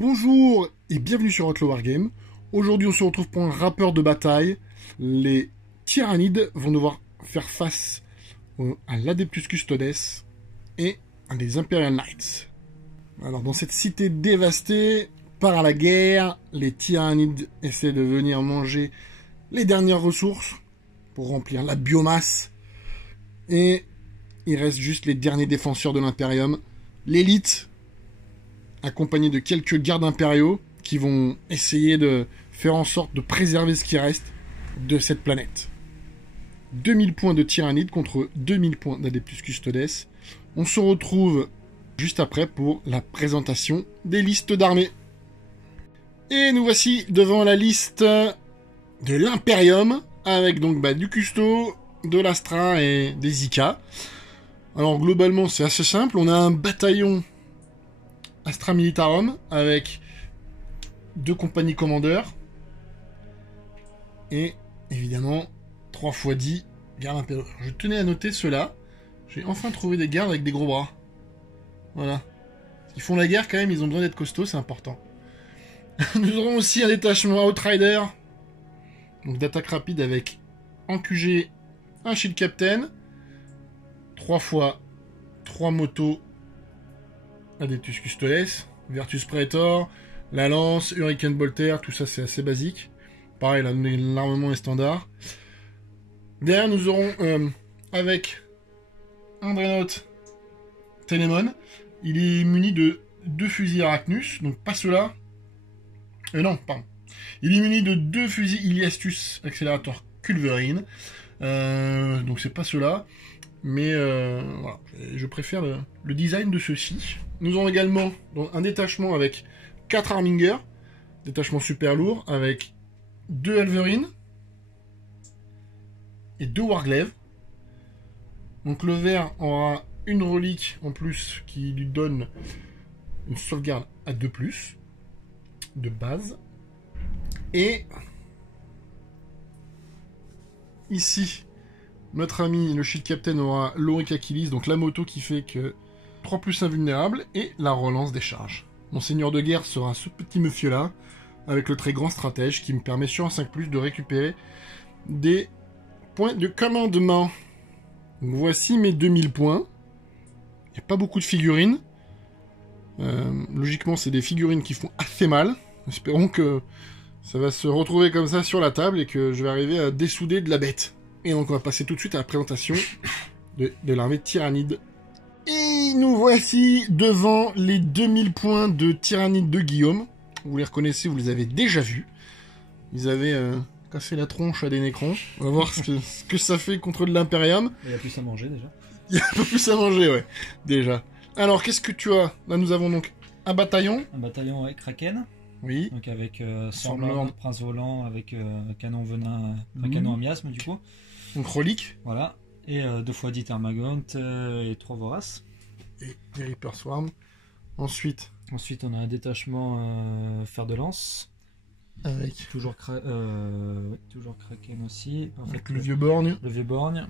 Bonjour et bienvenue sur Outlaw Wargame. Aujourd'hui on se retrouve pour un rappeur de bataille. Les Tyrannides vont devoir faire face à l'Adeptus Custodes et à les Imperial Knights. Alors dans cette cité dévastée par la guerre, les Tyrannides essaient de venir manger les dernières ressources pour remplir la biomasse. Et il reste juste les derniers défenseurs de l'Imperium, l'élite, accompagné de quelques gardes impériaux qui vont essayer de faire en sorte de préserver ce qui reste de cette planète. 2000 points de Tyrannides contre 2000 points d'Adeptus Custodes. On se retrouve juste après pour la présentation des listes d'armées. Et nous voici devant la liste de l'Imperium, avec donc du Custo, de l'Astra et des Ika. Alors globalement c'est assez simple, on a un bataillon Astra Militarum avec 2 compagnies commandeurs et évidemment 3 x 10 gardes impériaux. Je tenais à noter cela, j'ai enfin trouvé des gardes avec des gros bras. Voilà. Ils font la guerre quand même, ils ont besoin d'être costauds, c'est important. Nous aurons aussi un détachement Outrider, donc d'attaque rapide avec en QG un Shield Captain, 3 fois 3 motos Adeptus Custodes, Virtus Praetor, la lance, Hurricane Bolter, tout ça c'est assez basique. Pareil, l'armement est standard. Derrière nous aurons avec un Dreadnought Telemon. Il est muni de 2 fusils Arachnus, donc pas ceux-là. Non, pardon. Il est muni de 2 fusils Iliastus Accélérateur Culverine. Donc c'est pas ceux-là. Mais voilà, je préfère le design de ceux-ci. Nous avons également un détachement avec 4 Arminger, détachement super lourd, avec 2 Elverine et 2 Warglaive. Donc le vert aura une relique en plus qui lui donne une sauvegarde à 2+, de base. Et ici, notre ami le Shield Captain aura l'Auric Achilles, donc la moto qui fait que 3+ invulnérable, et la relance des charges. Mon seigneur de guerre sera ce petit monsieur-là, avec le très grand stratège, qui me permet sur un 5+, de récupérer des points de commandement. Donc voici mes 2000 points. Il n'y a pas beaucoup de figurines. Logiquement, c'est des figurines qui font assez mal. Espérons que ça va se retrouver comme ça sur la table, et que je vais arriver à dessouder de la bête. Et donc on va passer tout de suite à la présentation de l'armée Tyrannide. Et nous voici devant les 2000 points de Tyrannide de Guillaume. Vous les reconnaissez, vous les avez déjà vus. Ils avaient cassé la tronche à des Nécrons. On va voir ce que ça fait contre de l'Imperium. Il y a plus à manger déjà. Il y a un peu plus à manger, ouais, déjà. Alors, qu'est-ce que tu as? Là, nous avons donc un bataillon. Un bataillon avec Kraken. Oui. Donc avec Stormlord, Prince Volant, avec canon venin, canon à miasme du coup. Donc relique. Voilà. Et 2 x 10 Thermagant et 3 Vorace. Et des Reaper Swarm. Ensuite, on a un détachement fer de lance. avec Toujours Kraken aussi. En fait, le vieux borgne. Le vieux borgne.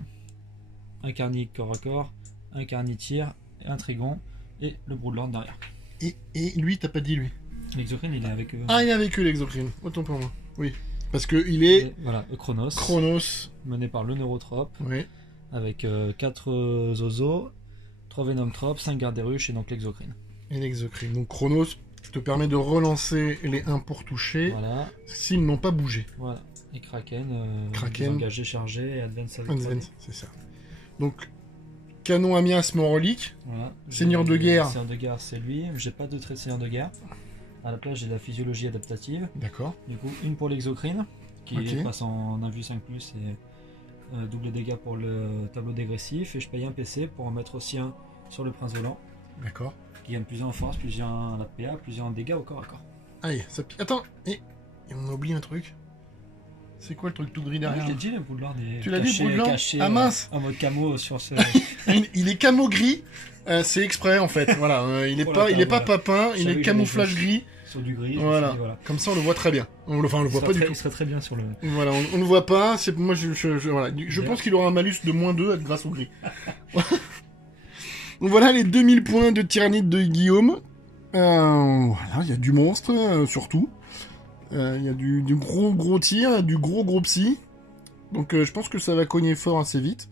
Un carni corps à corps. Un carni tir. Un trigon. Et le Broodlord derrière. Et lui, t'as pas dit lui. L'exocrine, il est avec eux. Ah, il est avec eux, l'exocrine. Autant pour moi. Oui. Parce que il est... Et voilà, Chronos. Chronos. Mené par le Neurotrope. Oui. Avec 4 Zozo, 3 Venomtrope, 5 Garderuche et donc l'exocrine. Et l'exocrine. Donc Chronos te permet de relancer les 1 pour toucher. Voilà. S'ils n'ont pas bougé. Voilà. Et Kraken, engagé, chargé et Advance avec Advance, c'est ça. Donc, canon à miasme en relique. Voilà. Seigneur de guerre. Seigneur de guerre, c'est lui. J'ai pas de trait de seigneur de guerre. À la place, j'ai la physiologie adaptative. D'accord. Du coup, une pour l'exocrine, qui Ok. passe en invue 5+, et double dégâts pour le tableau dégressif. Et je paye un PC pour en mettre aussi un sur le Prince Volant, D'accord. qui gagne plus 1 en force, plus 1 en APA, plus 1 en dégâts au corps à corps. Allez, ça pique. Attends. Et on a oublié un truc. C'est quoi le truc tout gris derrière? Je l'ai dit, le Broodlord est Tu l'as dit, caché, Broodlord caché, Ah mince. en mode camo sur ce... Il est camo gris. C'est exprès en fait. Voilà. Il est Pour pas, la il est table, pas voilà. papin. Il J'avais est eu camouflage les gris. sur du gris. Voilà. Voilà. Comme ça, on le voit très bien. On le voit pas du tout. Il serait très bien sur le... Voilà, on ne voit pas. C'est moi, voilà. Je pense qu'il aura un malus de -2 grâce au gris. Donc voilà les 2000 points de Tyrannide de Guillaume. Voilà, il y a du monstre, surtout. Il y a du gros tir, du gros psy. Donc je pense que ça va cogner fort assez vite.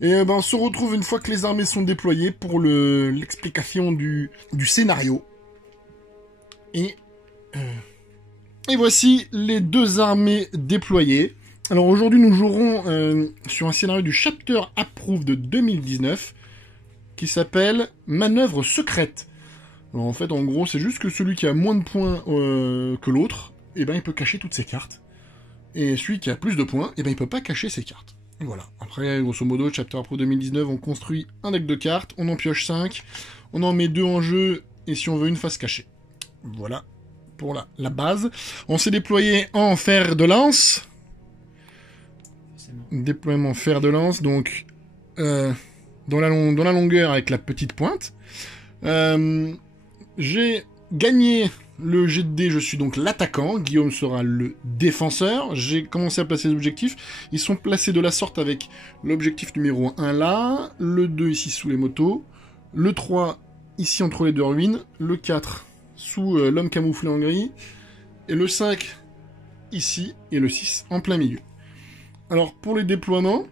Et on se retrouve une fois que les armées sont déployées pour l'explication du scénario. Et voici les deux armées déployées. Alors aujourd'hui nous jouerons sur un scénario du Chapter Approved de 2019 qui s'appelle Manœuvre secrète. Alors en fait en gros c'est juste que celui qui a moins de points que l'autre, il peut cacher toutes ses cartes. Et celui qui a plus de points, il peut pas cacher ses cartes. Et voilà. Après, grosso modo, Chapter Approved 2019, on construit un deck de cartes, on en pioche 5, on en met 2 en jeu, et si on veut une face cachée. Voilà pour la base. On s'est déployé en fer de lance. Déploiement fer de lance, donc dans la longueur avec la petite pointe. J'ai gagné le jet de dés, je suis donc l'attaquant, Guillaume sera le défenseur. J'ai commencé à placer les objectifs. Ils sont placés de la sorte avec l'objectif numéro 1 là, le 2 ici sous les motos, le 3 ici entre les deux ruines, le 4 sous l'homme camouflé en gris, et le 5 ici, et le 6 en plein milieu. Alors pour les déploiements,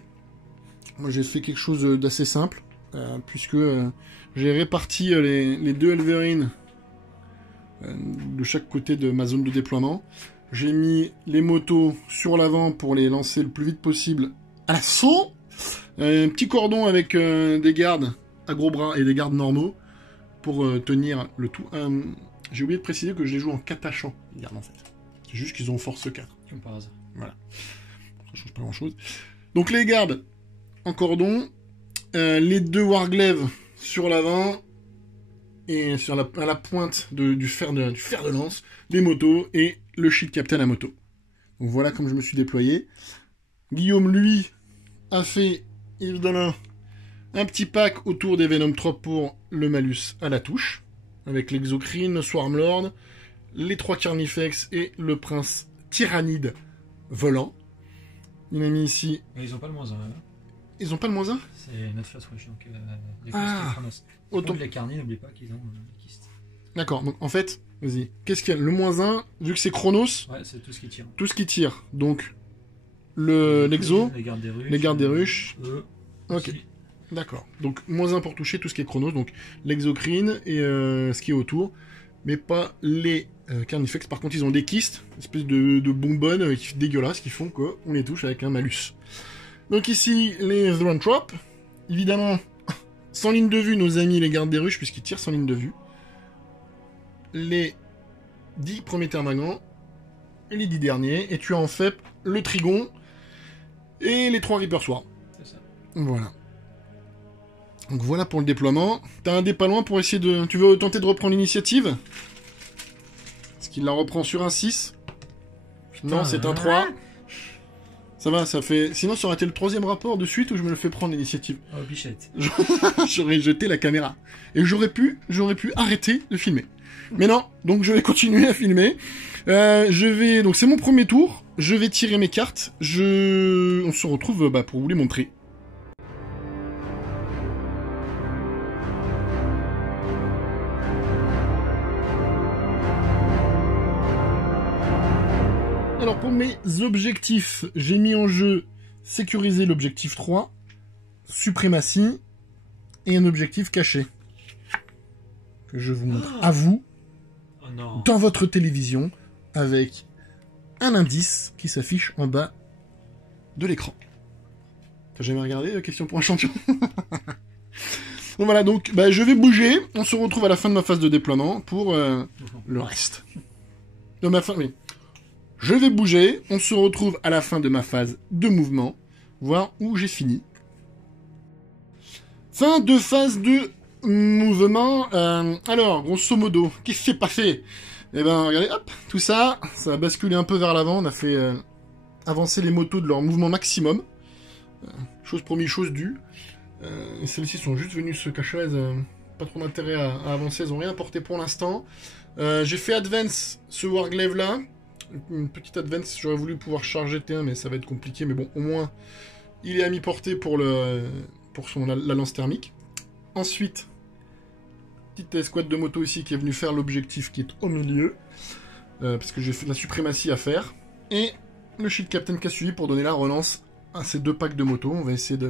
moi j'ai fait quelque chose d'assez simple, puisque j'ai réparti les deux Elverine de chaque côté de ma zone de déploiement. J'ai mis les motos sur l'avant pour les lancer le plus vite possible à l'assaut. Un petit cordon avec des gardes à gros bras et des gardes normaux pour tenir le tout. J'ai oublié de préciser que je les joue en catachant, les gardes en fait. C'est juste qu'ils ont force 4. Comme par hasard. Voilà. Ça change pas grand chose. Donc les gardes en cordon, les deux warglaives sur l'avant, et à la pointe du fer de lance, les motos et le shield captain à moto. Donc voilà comme je me suis déployé. Guillaume, lui, a fait évidemment un petit pack autour des Venom Trop pour le malus à la touche, avec l'Exocrine, Swarmlord, les 3 Carnifex et le prince Tyrannide volant. Il a mis ici... Mais ils ont pas le moins 1. Ils ont pas le moins 1 ? C'est notre face rush, donc les autant les carnets, n'oublie pas qu'ils ont les kistes. D'accord, donc en fait, vas-y. Qu'est-ce qu'il y a ? Le moins 1, vu que c'est Chronos... Ouais, c'est tout ce qui tire. Tout ce qui tire. Donc, l'exo, les gardes des ruches. Ok, aussi. d'accord. Donc, moins 1 pour toucher tout ce qui est Chronos, donc l'exocrine et ce qui est autour. Mais pas les Carnifex. Par contre, ils ont des kystes, une espèce de bonbonnes dégueulasses qui font qu'on les touche avec un malus. Donc ici, les Throntrop. Évidemment, sans ligne de vue, nos amis les gardes des ruches, puisqu'ils tirent sans ligne de vue. Les 10 premiers termagants et les 10 derniers. Et tu as en fait le Trigon et les 3 Reaper Swarm. C'est ça. Voilà. Donc voilà pour le déploiement. T'as un dé pas loin pour essayer de... Tu veux tenter de reprendre l'initiative ? Est-ce qu'il la reprend sur un 6 ? Non, c'est un 3. Ça va, ça fait... Sinon, ça aurait été le 3e rapport de suite où je me le fais prendre l'initiative. Oh, bichette. J'aurais jeté la caméra. Et j'aurais pu arrêter de filmer. Mais non, donc je vais continuer à filmer. Donc c'est mon premier tour. Je vais tirer mes cartes. On se retrouve pour vous les montrer. Alors pour mes objectifs, j'ai mis en jeu sécuriser l'objectif 3, suprématie, et un objectif caché. Que je vous montre à vous, dans votre télévision, avec un indice qui s'affiche en bas de l'écran. T'as jamais regardé Question pour un champion? Bon voilà, donc je vais bouger, on se retrouve à la fin de ma phase de déploiement pour le reste. De ma fin, oui. Je vais bouger, on se retrouve à la fin de ma phase de mouvement, voir où j'ai fini. Fin de phase de mouvement. Alors, grosso modo, qu'est-ce qui s'est passé ? Eh ben, regardez, hop, tout ça, ça a basculé un peu vers l'avant, on a fait avancer les motos de leur mouvement maximum. Chose promis, chose due. Et celles-ci sont juste venues se cacher, elles n'ont pas trop d'intérêt à avancer, elles n'ont rien apporté pour l'instant. J'ai fait advance ce Warglaive là. Une petite advance, j'aurais voulu pouvoir charger T1, mais ça va être compliqué. Mais bon, au moins, il est à mi-portée pour la lance thermique. Ensuite, petite escouade de moto ici qui est venue faire l'objectif qui est au milieu. Parce que j'ai fait de la suprématie à faire. Et le Shield Captain qui a suivi pour donner la relance à ces 2 packs de motos. On va essayer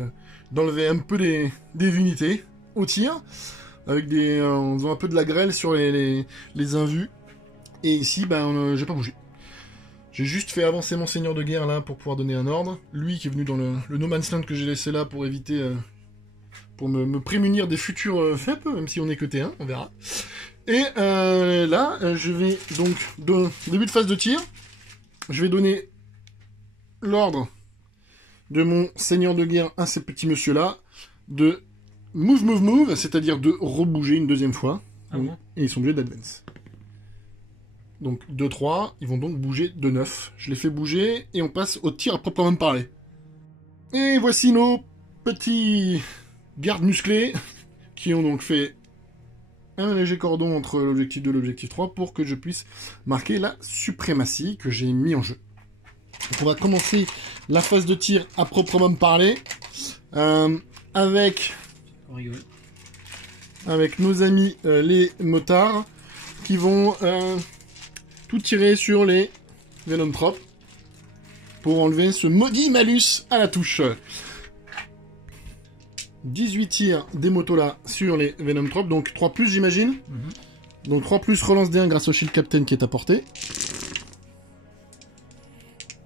d'enlever un peu des unités au tir. Avec en faisant un peu de la grêle sur les invus. Et ici, ben, j'ai pas bougé. J'ai juste fait avancer mon seigneur de guerre là pour pouvoir donner un ordre. Lui qui est venu dans le no man's land que j'ai laissé là pour éviter... pour me prémunir des futurs faits, même si on est que T1, on verra. Et là, je vais donc, début de phase de tir, je vais donner l'ordre de mon seigneur de guerre à ces petits messieurs-là de move, c'est-à-dire de rebouger une deuxième fois. Ah bon. Et ils sont obligés d'advance. Donc 2-3, ils vont donc bouger de 9. Je les fais bouger et on passe au tir à proprement parler. Et voici nos petits gardes musclés qui ont donc fait un léger cordon entre l'objectif 2 et l'objectif 3 pour que je puisse marquer la suprématie que j'ai mis en jeu. Donc on va commencer la phase de tir à proprement parler avec nos amis les motards qui vont tout tirer sur les Venom Trop pour enlever ce maudit malus à la touche. 18 tirs des motos là sur les Venom Trop, donc 3+, j'imagine. Donc 3+, relance D1 grâce au Shield Captain qui est apporté.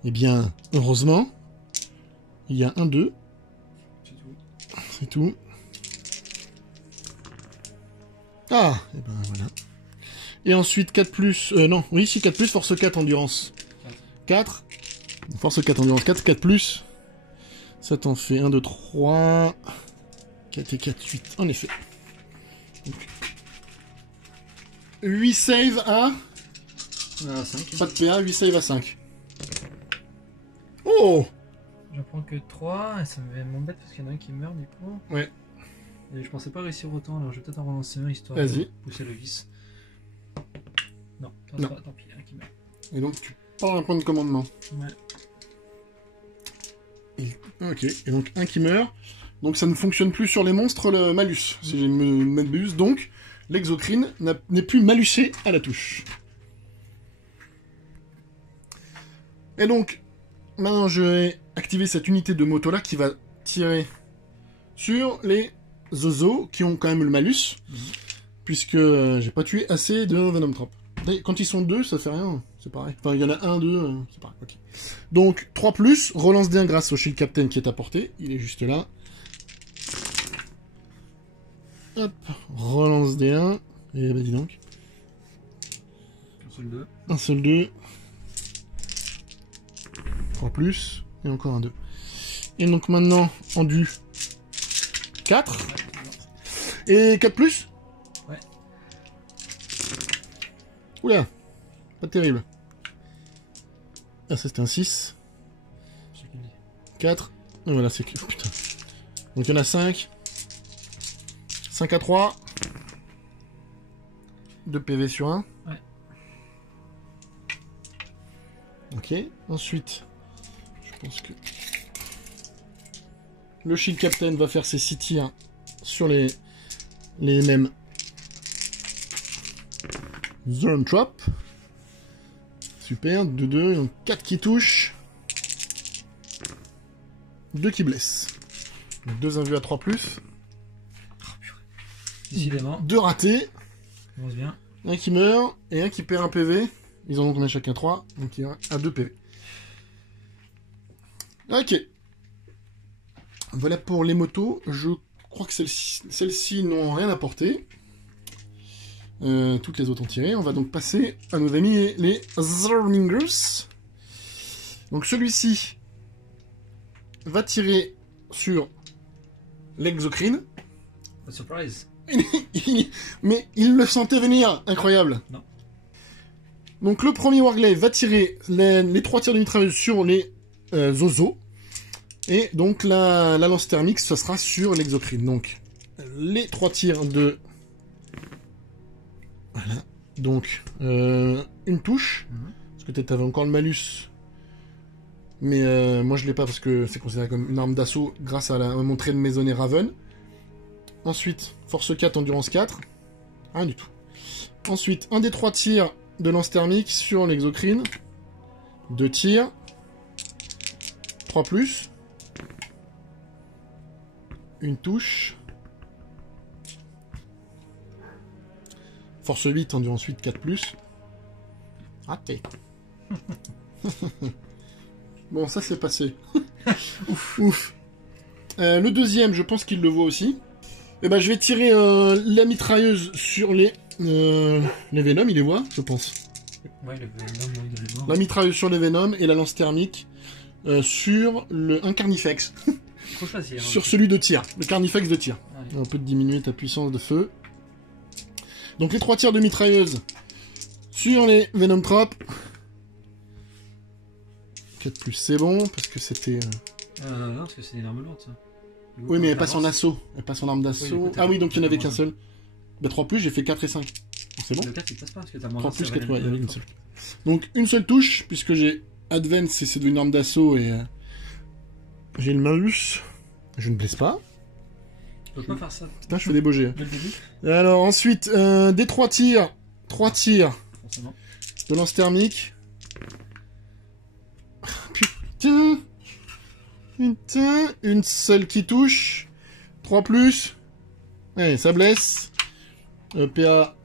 Eh bien, heureusement, il y a 1-2. C'est tout. Ah, et ben voilà. Et ensuite 4+, non, oui, si 4+, force 4, endurance 4. Force 4, endurance 4, 4+. Ça t'en fait 1, 2, 3... 4 et 4, 8, en effet. Donc, 8 save à... 5. Pas de PA, 8 save à 5. Oh! J'en prends que 3 et ça m'embête parce qu'il y en a un qui meurt du coup. Ouais. Et je pensais pas réussir autant, alors je vais peut-être en relancer un histoire Vas-y. de pousser le vice. Non, Non. tant pis, il y en a un qui meurt. Et donc tu prends un point de commandement. Ouais. Ok, et donc un qui meurt. Donc ça ne fonctionne plus sur les monstres, le malus, si j'ai me m'abuse. Donc l'exocrine n'est plus malusé à la touche. Et donc, maintenant je vais activer cette unité de moto là qui va tirer sur les zozos qui ont quand même le malus. Puisque j'ai pas tué assez de Venom Trop. Quand ils sont 2, ça fait rien, c'est pareil. Enfin, il y en a 1, 2, c'est pareil, ok. Donc 3+, relance D1 grâce au Shield Captain qui est apporté, il est juste là. Hop, relance D1, et bah dis donc. Un seul 2. Un seul 2. 3+, et encore un 2. Et donc maintenant, en du 4. Et 4+. Ouais. Oula, pas terrible. Ah, ça c'était un 6. 4. Et voilà, c'est que... Oh, putain. Donc il y en a 5. 5 à 3. 2 PV sur 1. Ouais. Ok. Ensuite, je pense que... le Shield Captain va faire ses 6 tirs sur les mêmes Zone Trap. Super, 2-2, donc 4 qui touchent. 2 qui blessent. 2 invus à 3+. Décidément. 2 ratés. On se bien. Un qui meurt et un qui perd un PV. Ils en ont combien chacun 3. Donc il y a à 2 PV. Ok. Voilà pour les motos. Je crois que celles-ci n'ont rien apporté. Toutes les autres ont tiré. On va donc passer à nos amis les Zerlingers. Donc celui-ci va tirer sur l'exocrine. Surprise. Mais il le sentait venir. Incroyable. Non. Donc le premier Warglaive va tirer les 3 tirs de mitrailleuse sur les Zozo. Et donc la lance thermique, ce sera sur l'exocrine. Donc les 3 tirs de... Voilà. Donc une touche. Parce que peut-être avais encore le malus. Mais moi je l'ai pas parce que c'est considéré comme une arme d'assaut grâce à mon trait de maisonnée Raven. Ensuite, force 4, endurance 4. Rien du tout. Ensuite, un des 3 tirs de lance thermique sur l'exocrine. 2 tirs. 3 plus. Une touche. Force 8, endurance 8, 4 plus. Raté. Bon, ça c'est passé. Ouf, ouf. Le deuxième, je pense qu'il le voit aussi. Et ben, je vais tirer la mitrailleuse sur les Venom, il les voit, je pense. Ouais, le Venom, il doit les voir. La mitrailleuse sur les Venom et la lance thermique sur un Carnifex. Faut choisir. Hein, sur celui de tir, le Carnifex de tir. Ouais. On peut te diminuer ta puissance de feu. Donc les 3 tirs de mitrailleuse sur les Venom Trop. 4 plus, c'est bon, parce que c'était... Non, parce que c'est une arme lourde, ça. Oui, mais elle passe en assaut. Elle passe en arme d'assaut. Oui, Ah oui, donc il n'y en avait côté qu'un seul. Bah 3 plus, j'ai fait 4 et 5. C'est bon. Le 4 il passe pas parce que t'as moins 3 d'un, plus, c'est 4, vrai, ouais, il y avait une seule. Donc une seule touche, puisque j'ai Advance et c'est devenu une arme d'assaut et... j'ai le malus. Je ne blesse pas. Tu peux pas faire ça Putain, je fais des beaux jets. dès le début, Alors ensuite, des 3 tirs. 3 tirs forcément. de lance thermique. Putain. Putain. Une seule qui touche. 3 plus. Allez, ça blesse. PA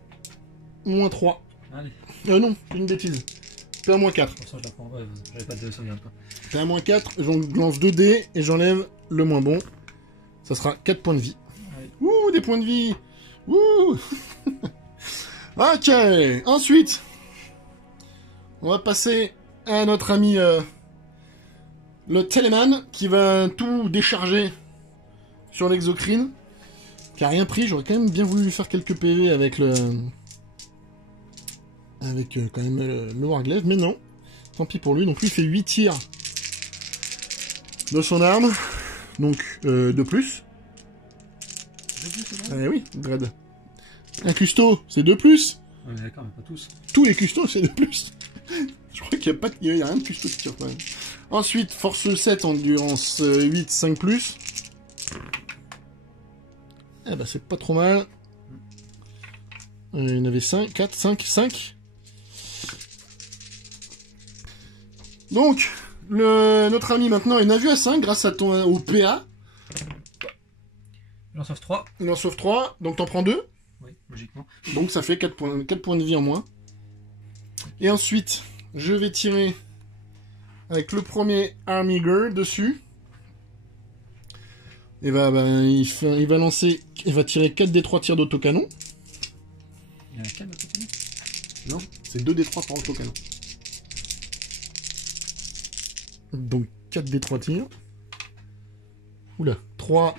moins 3. Allez, Non, une bêtise. PA moins 4. pour ça je la prends. Ouais, j'avais pas de sauvegarde quoi. PA moins 4, j'en lance 2 dés et j'enlève le moins bon. Ça sera 4 points de vie. Allez. Ouh, des points de vie. Ouh. Ok, ensuite, on va passer à notre ami le Teleman qui va tout décharger sur l'exocrine. Qui a rien pris, j'aurais quand même bien voulu lui faire quelques PV avec le... avec quand même le Warglaive, mais non. Tant pis pour lui, donc lui il fait 8 tirs de son arme. Donc 2 plus. Eh oui, Dread. Un custo, c'est 2 plus. Ouais, d'accord, mais pas tous. Tous les custos, c'est 2 plus. Je crois qu'il n'y a rien de custo qui tire quand même. Ensuite, force 7, endurance 8, 5 plus. Eh ben, c'est pas trop mal. Il y en avait 5, 4, 5, 5. Donc, notre ami maintenant, il en a vu à 5 grâce à au PA. Il en sauve 3. Il en sauve 3, donc t'en prends 2. Oui, logiquement. Donc ça fait 4 points de vie en moins. Et ensuite, je vais tirer avec le premier Army Girl dessus. Et il va lancer, il va tirer 4 des 3 tirs d'autocanon. Il y a un câble à côté. Non, c'est 2 des 3 par autocanon. Donc 4 des 3 tirs. Oula, 3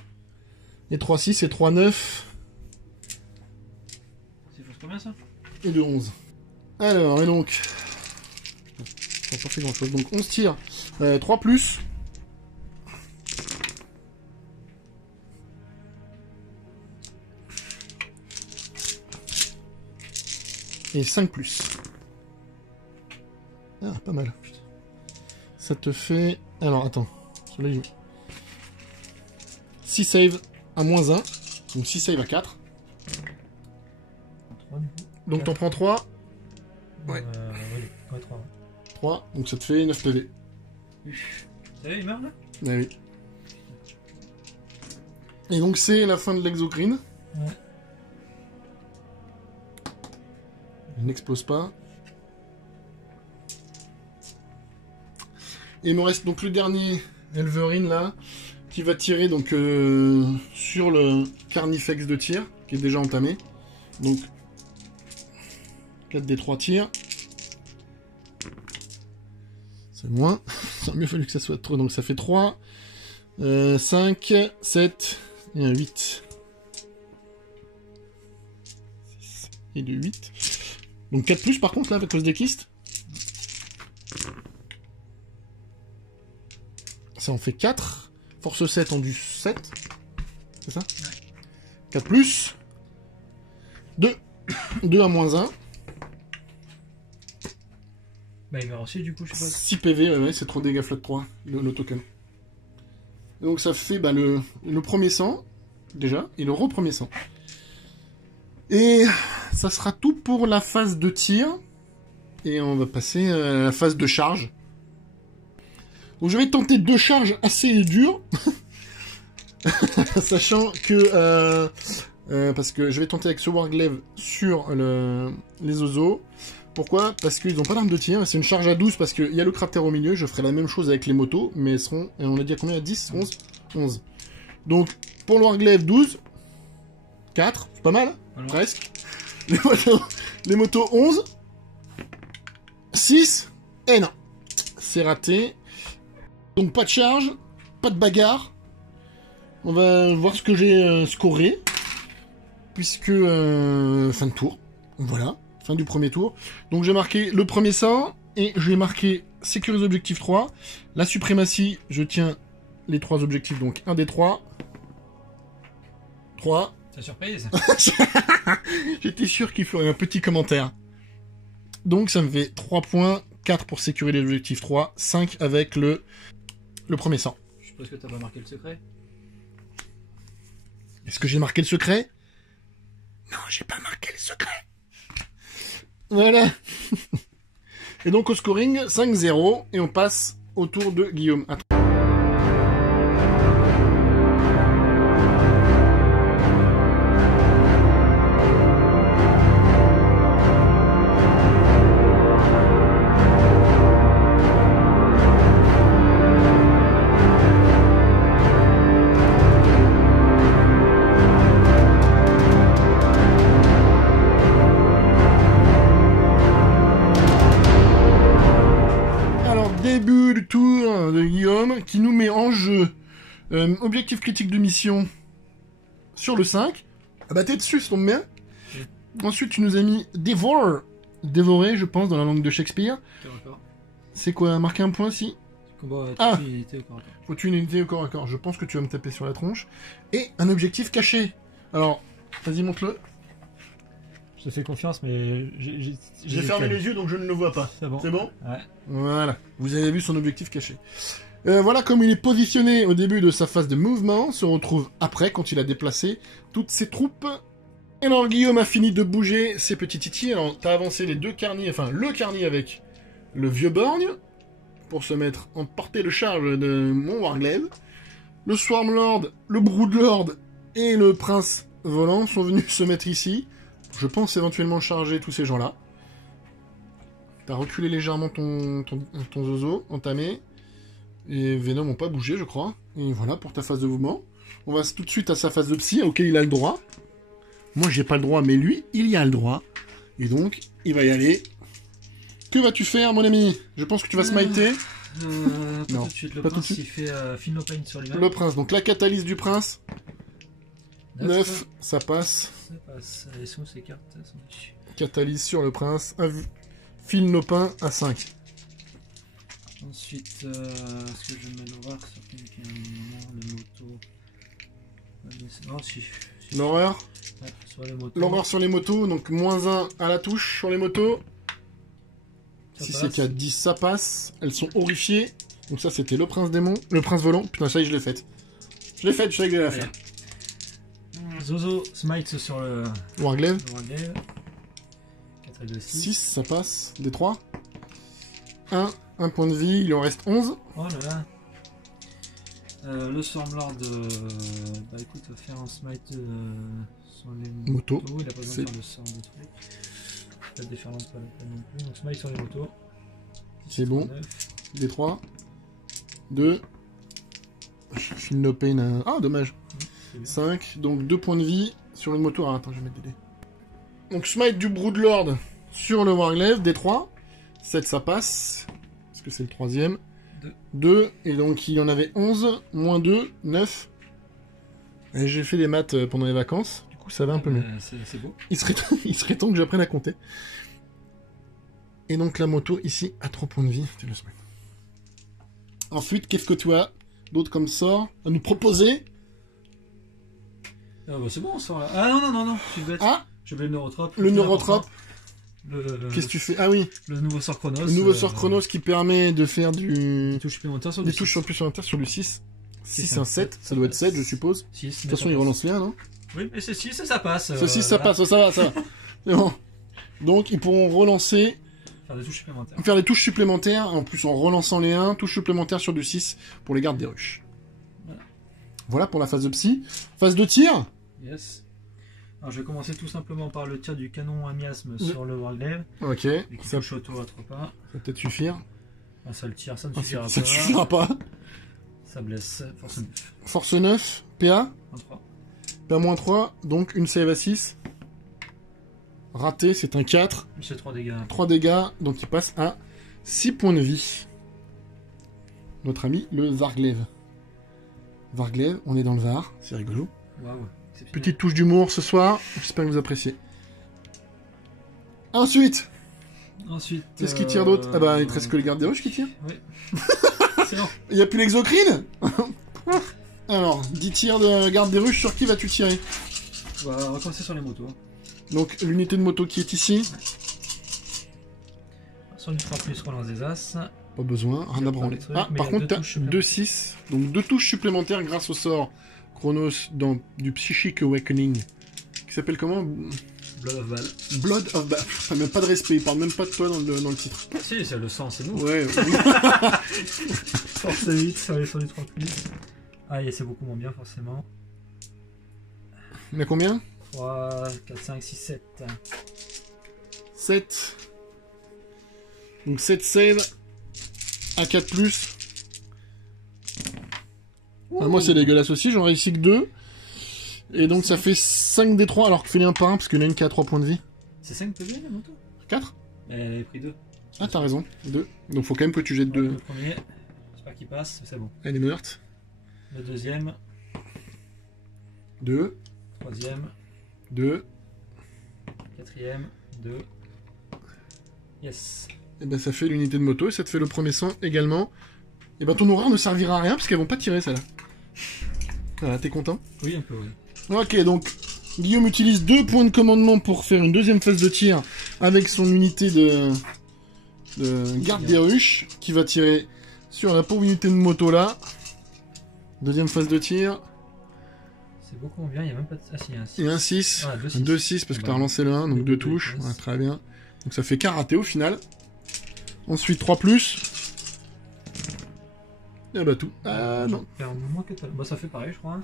et 3, 6 et 3, 9. C'est fausse combien ça? Et de 11. Alors, et donc... ça n'a pas fait grand chose. Donc 11 tirs. 3 plus. Et 5 plus. Ah, pas mal. Ça te fait... alors, attends. Celui-là, il joue. 6 save à moins 1. Donc 6 save à 4. 3 du coup. Donc t'en prends 3. Ouais. Ouais, 3. 3. Donc ça te fait 9 PV. Ça y est, il meurt là? Ah oui. Et donc c'est la fin de l'exocrine. Ouais. Il n'explose pas. Et il me reste donc le dernier Elverine là, qui va tirer donc sur le Carnifex de tir, qui est déjà entamé. Donc 4 des 3 tirs. C'est moins. Ça aurait mieux fallu que ça soit trop. Donc ça fait 3, 5, 7 et un 8. 6 et 2, 8. Donc 4 plus par contre là, à cause des kystes. Ça en fait 4. Force 7 en du 7. C'est ça? Ouais. 4 plus. 2. 2 à moins 1. Bah il meurt aussi du coup, je sais pas. 6 PV, ouais, c'est trop dégâts flotte 3, l'autocanon. Donc ça fait bah, le premier sang, déjà, et le re-premier sang. Et ça sera tout pour la phase de tir. Et on va passer à la phase de charge. Donc je vais tenter 2 charges assez dures. Sachant que... parce que je vais tenter avec ce Warglaive sur les oiseaux. Pourquoi? Parce qu'ils n'ont pas d'arme de tir. C'est une charge à 12 parce qu'il y a le cratère au milieu. Je ferai la même chose avec les motos. Mais elles seront... On a dit à combien? 10? 11? 11. Donc, pour le Warglaive, 12. 4. C'est pas mal. Alors. Presque. Les motos 11. 6. Et non. C'est raté. Donc, pas de charge. Pas de bagarre. On va voir ce que j'ai scoré. Puisque... fin de tour. Voilà. Fin du premier tour. Donc j'ai marqué le premier sang. Et j'ai marqué sécuriser objectif 3. La suprématie, je tiens les 3 objectifs. Donc 1 des 3. 3. C'est surprise. J'étais sûr qu'il ferait un petit commentaire. Donc ça me fait 3 points. 4 pour sécuriser l'objectif 3. 5 avec le premier sang. Je suppose que t'as pas marqué le secret. Est-ce que j'ai marqué le secret? Non, j'ai pas marqué le secret. Voilà. Et donc au scoring, 5-0. Et on passe au tour de Guillaume. Attends. Début du tour de Guillaume qui nous met en jeu objectif critique de mission sur le 5. Ah bah t'es dessus, ça tombe bien. Ensuite tu nous as mis Devour. Dévorer, je pense, dans la langue de Shakespeare. C'est quoi, marquer un point si? Combat, unité au corps à corps. Faut une unité au corps à corps. Je pense que tu vas me taper sur la tronche. Et un objectif caché. Alors, vas-y, montre-le. Je te fais confiance, mais J'ai fermé les yeux donc je ne le vois pas. C'est bon. C'est bon? Ouais. Voilà. Vous avez vu son objectif caché. Voilà comme il est positionné au début de sa phase de mouvement. On se retrouve après quand il a déplacé toutes ses troupes. Et alors Guillaume a fini de bouger ses petits titis. Alors t'as avancé les 2 carniers, enfin le carnier avec le vieux borgne pour se mettre en portée de charge de mon Warglaive. Le Swarmlord, le Broodlord et le Prince Volant sont venus se mettre ici. Je pense éventuellement charger tous ces gens-là. T'as reculé légèrement ton zozo, entamé. Et Venom n'ont pas bougé, je crois. Et voilà pour ta phase de mouvement. On va tout de suite à sa phase de psy, auquel il a le droit. Moi, j'ai pas le droit, mais lui, il y a le droit. Et donc, il va y aller. Que vas-tu faire, mon ami? Je pense que tu vas smiter. Pas Non, tout de suite. Le pas tout de prince, suite. il fait Feel No Pain sur lui-même. Le prince. Donc, la catalyse du prince. 9, ça passe. Ça passe. Allez, sont ces cartes. Elles sont dessus. Catalyse sur le prince. File nos pains à 5. Ensuite, est-ce que je mets l'horreur sur quelqu'un? Le moto. Non, si. L'horreur. Ouais, sur les motos. L'horreur sur les motos. Donc, -1 à la touche sur les motos. Ça Si passe. c'est qu'à 10, ça passe. Elles sont horrifiées. Donc ça, c'était le prince démon. Le prince volant. Putain, ça y est, je l'ai faite. Je l'ai faite, je savais que j'allais la faire. Zozo smite sur le Warglaive. Warglaive. 4 et 2, 6. 6, ça passe. Des 3. 1 point de vie. Il en reste 11. Oh là là. Le Stormlord, bah écoute, va faire un smite sur les Moto. Il a pas besoin de faire de sort de truc. Peut-être déferlante pas non plus. Donc smite sur les motos. C'est bon. 9. Des 3. 2. Feel no pain à... Ah, dommage. 5. Donc 2 points de vie sur une moto. Ah, attends, je vais mettre des dés. Donc smite du Broodlord sur le Warglaive. Des 3. 7, ça passe. Parce que c'est le 3ème. 2. Et donc il y en avait 11. Moins 2. 9. Et j'ai fait des maths pendant les vacances. Du coup, ça va un peu mieux. C'est beau. Il serait temps que j'apprenne à compter. Et donc la moto ici à 3 points de vie. Tu le smite. Ensuite, qu'est-ce que tu as d'autre comme sort à nous proposer? Ah bah c'est bon, on sort là. Ah non, je suis bête. Ah, Je vais le neurotrope. le neurotrope. Le... Qu'est-ce que tu fais? Ah oui, Le nouveau sort Chronos. le nouveau sort Chronos qui permet de faire Des touches supplémentaires sur des le touches 6. supplémentaires sur le 6. 6 C'est c'est un 7, ça doit être 7 je suppose. 6. De toute façon il relance rien, non? Oui, mais c'est 6 et ça passe. Ce 6 ça passe, ça va. C'est bon. Donc ils pourront relancer, Faire des touches supplémentaires. faire des touches supplémentaires, en plus en relançant les 1, touches supplémentaires sur du 6 pour les gardes des ruches. Voilà pour la phase de psy. Phase de tir. Yes. Alors je vais commencer tout simplement par le tir du canon à miasme sur le Warglaive. Ok. Et qui Ça touche auto à 3 pas. va peut-être suffire. Un seul tir, ça ne Ça suffira ne pas. suffira pas. Ça blesse. Force 9. Force 9, PA. 3. PA-3, donc une save à 6. Raté, c'est un 4. C'est 3 dégâts. 3 dégâts, donc il passe à 6 points de vie. Notre ami, le Varglaive. Varglaive, on est dans le Var, c'est rigolo. Waouh. Petite touche d'humour ce soir, j'espère que vous appréciez. Ensuite, qu'est-ce qui tire d'autre? Ah bah, il te reste que les gardes des ruches qui tirent. Oui. C'est bon. Il n'y a plus l'exocrine. Alors, 10 tirs de garde des ruches, sur qui vas-tu tirer? On va recommencer sur les motos. Donc, l'unité de moto qui est ici. Sur du 3+, relance des As. Pas besoin, rien à branler. trucs, Ah, mais par il y a contre, deux t'as touches 2-6. Donc 2 touches supplémentaires grâce au sort Chronos dans du Psychic Awakening. Qui s'appelle comment? Blood of Val. Blood of Ball. Enfin, même pas de respect, il parle même pas de toi dans le titre. Si, c'est le sang, c'est nous. Ouais, oui. Force 8, sur du 3+. Ah, et c'est beaucoup moins bien, forcément. On a combien? 3, 4, 5, 6, 7. 7. Donc 7 save à 4+. Ah, moi c'est dégueulasse aussi, j'en réussis que 2. Et donc ça fait 5 des 3 alors que fais-les un par un parce qu'il y en a une qui a 3 points de vie. C'est 5 PV la moto? 4? Elle avait pris 2. Ah t'as raison, 2. Donc faut quand même que tu jettes 2. Le premier, j'espère qu'il passe, c'est bon. Elle est morte. Le deuxième, 2. troisième, 2. quatrième, 2. Yes. Et ben ça fait l'unité de moto et ça te fait le premier sang également. Et ben ton horreur ne servira à rien parce qu'elles vont pas tirer celle-là. Voilà, t'es content? Oui, un peu, oui. Ok, donc Guillaume utilise 2 points de commandement pour faire une deuxième phase de tir avec son unité de garde des ruches qui va tirer sur la pauvre unité de moto là. Deuxième phase de tir. C'est beaucoup moins bien, il n'y a même pas de... Ah si, il y a un 6. Et un 6. Ah, 2-6. 2-6 parce que t'as relancé le 1, donc 2 touches. Ouais, très bien. Donc ça fait qu'un raté au final. Ensuite 3+. Et bah tout. Ah non. Moins que bah, ça fait pareil, je crois. Hein.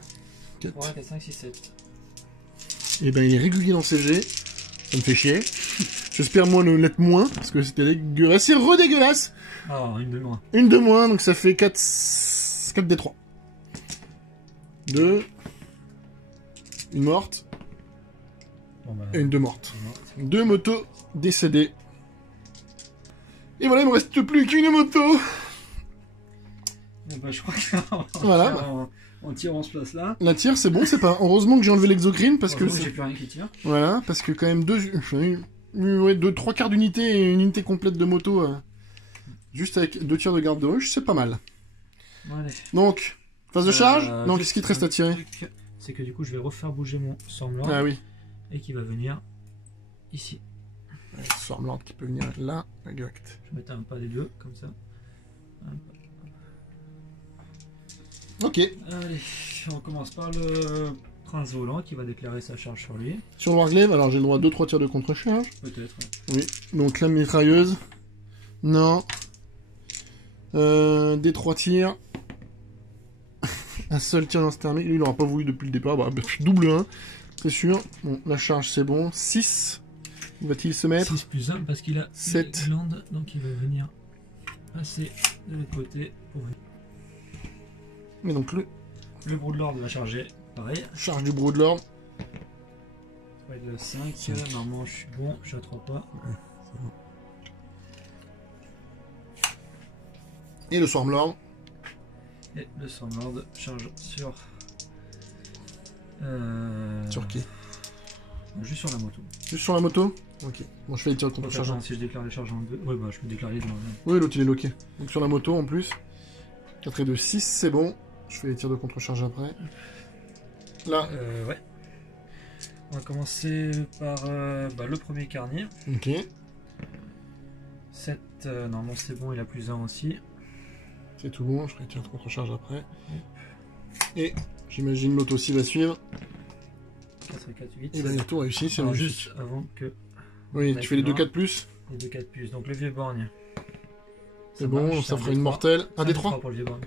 4. 3, 4, 5, 6, 7. Et ben il est régulier dans ses jets. Ça me fait chier. J'espère moi le l'être moins parce que c'était dégueulasse. C'est redégueulasse. Ah, une de moins. Une de moins, donc ça fait 4 des 3. 2. Une morte. Bon, bah, Et une 2 morte. c'est mort. 2 motos décédées. Et voilà, il me reste plus qu'une moto. Eh bah, je crois que Voilà. on tire, on se place là. La tire, c'est bon, c'est pas. Heureusement que j'ai enlevé l'exocrine parce que. J'ai plus rien qui tire. Voilà, parce que quand même 3 quarts d'unité et une unité complète de moto. Juste avec 2 tirs de garde de ruche, c'est pas mal. Bon, allez. Donc, phase de charge. Non, juste qu'est-ce qu'il te reste à un tirer? truc, c'est que du coup, je vais refaire bouger mon Stormlord. Ah oui. Et qui va venir ici. Stormlord qui peut venir là. Exact. Je mettais un pas des deux, comme ça. Ok. Allez, on commence par le prince volant qui va déclarer sa charge sur lui. Sur le Warglaive, alors j'ai le droit à 2-3 tirs de contre-charge. Peut-être. Oui. Donc la mitrailleuse. Non. Des 3 tirs. Un seul tir lance thermique. Lui, il aura pas voulu depuis le départ. Bah, double 1. C'est sûr. Bon, la charge, c'est bon. 6. Où va-t-il se mettre? 6 plus 1 parce qu'il a 7. une glande, donc il va venir passer de l'autre côté pour venir. Mais donc le Le Broodlord va charger, pareil. charge du Broodlord. Ça va être le 5. Normalement, je suis bon, je suis à 3 pas. C'est bon. Et le Swarmlord. Et le Stormlord charge sur. Sur qui? Juste sur la moto. Juste sur la moto? Ok. Bon, je fais les tirs de Donc, contre-charge. attends, si je déclare les charges en 2. Ouais, bah je peux déclarer dans Oui, l'autre il est loqué. Donc sur la moto en plus. 4 et 2, 6, c'est bon. Je fais les tirs de contre-charge après. Là. ouais. On va commencer par le premier carnier. Ok. 7, normalement c'est bon, il a plus 1 aussi. C'est tout bon, je ferai les tirs de contre-charge après. Et j'imagine l'autre aussi va suivre. 4 4, 4, 8. Et ben, il a tout réussi, c'est Alors, logique. juste avant que. Oui, tu fais les 2 4 plus. Les 2 4 plus. Donc le vieux borgne. C'est bon, ça fera une mortelle. Un des 3 pour le vieux borgne.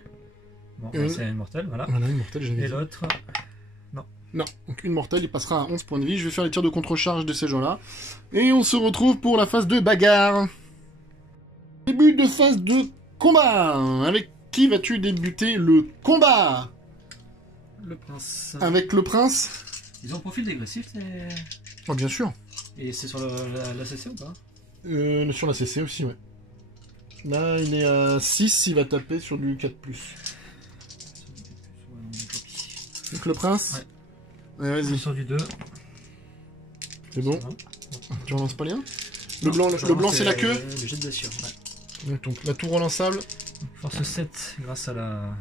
Bon, Une. c'est une mortelle, voilà. Voilà, une mortelle, j'avais Et dit. l'autre. Non, donc une mortelle, il passera à 11 points de vie. Je vais faire les tirs de contre-charge de ces gens-là. Et on se retrouve pour la phase de bagarre. Début de phase de combat. Avec qui vas-tu débuter le combat? Le prince. Avec le prince? Ils ont un profil dégressif, Oh, bien sûr. Et c'est sur la CC ou pas? Sur la CC aussi, ouais. Là, il est à 6, il va taper sur du 4+. Donc le prince? Ouais. Ouais, vas-y. Sur du 2. C'est bon. Bon. Tu relances pas rien? Le blanc c'est la queue? Le jet de blessure, ouais. Donc la tour enlançable. Force 7 grâce à la...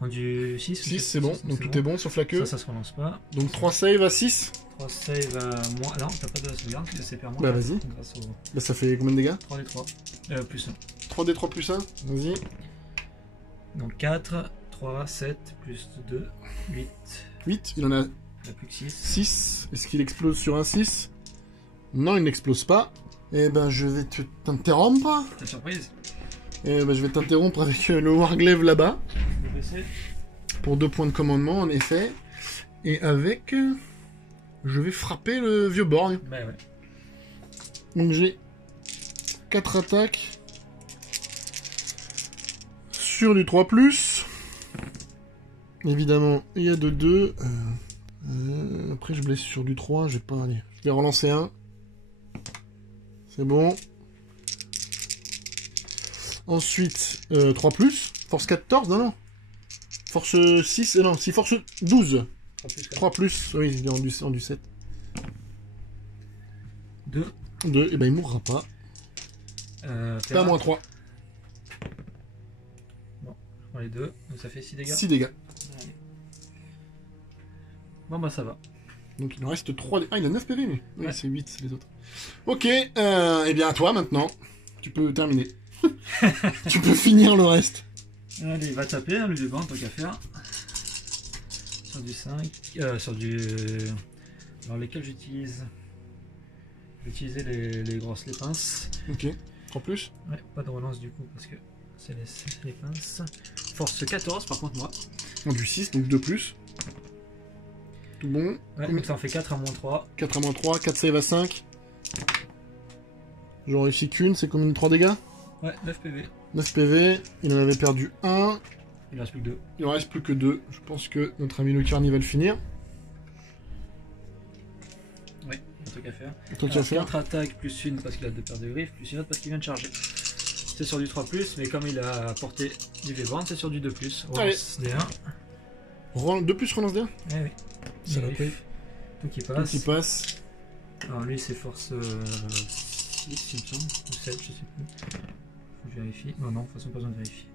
On du 6? 6, c'est bon. Donc tout est bon sauf la queue. Ça se relance pas. Donc 3 save à 6. 3 save à moins... Non, t'as pas de sauvegarde, c'est permis. Bah vas-y. Grâce au Là ça fait combien de dégâts? 3 d 3. Plus 1. 3d3 plus 1. Vas-y. Donc 4, 3, 7, plus 2, 8. 8, il en a Il a plus que 6. 6. Est-ce qu'il explose sur un 6? Non, il n'explose pas. Eh ben je vais t'interrompre. T'as surprise? Eh ben je vais t'interrompre avec le Warglaive là-bas. Le blessé. Pour 2 points de commandement en effet. Et avec... je vais frapper le vieux borgne. Bah ouais. Donc j'ai 4 attaques. Sur du 3+. Évidemment, il y a de 2. Après, je blesse sur du 3. Je vais pas aller. Je vais relancer un. C'est bon. Ensuite, 3+. Force 14, non. Force 6, non, si force 12. 3+, oui, il est en du 7. 2. 2, et ben il mourra pas. Pas moins 3. Bon, je prends les 2, donc ça fait 6 dégâts. 6 dégâts. Allez. Bon bah ça va. Donc il en reste 3. Ah, il a 9 PV lui. Oui, Ouais. c'est 8 les autres. Ok, et bien à toi maintenant. Tu peux terminer. Tu peux finir le reste. Allez, il va taper, hein, le vieux banc, tant qu'à faire. Sur du 5. Sur du... Alors lesquels j'utilise? Je vais utiliser les grosses, les pinces. Ok, 3+. Ouais, pas de relance du coup parce que c'est les pinces. Force 14 par contre moi. En du 6, donc 2+. Tout bon. Ouais, donc ça en fait 4 à moins 3. 4 à moins 3, 4 save à 5. J'en réussis qu'une, c'est combien de 3 dégâts? Ouais, 9 PV. 9 PV, il en avait perdu 1. Il reste plus que 2. Il en reste plus que 2. Je pense que notre ami le Carni va le finir. Ouais, un truc à faire. Toi tu vas faire. 4 attaques plus une parce qu'il a 2 paires de griffes, plus une autre parce qu'il vient de charger. C'est sur du 3+, mais comme il a apporté du V-Born, c'est sur du 2+. Allez. D1. 2+, relance D1. Eh oui. Ça l'a Griffes. pris. Tout qui Tout passe. qui passe. Alors lui c'est force 6 il me semble, ou 7 je sais plus. Faut que je vérifie. Non non, de toute façon pas besoin de vérifier.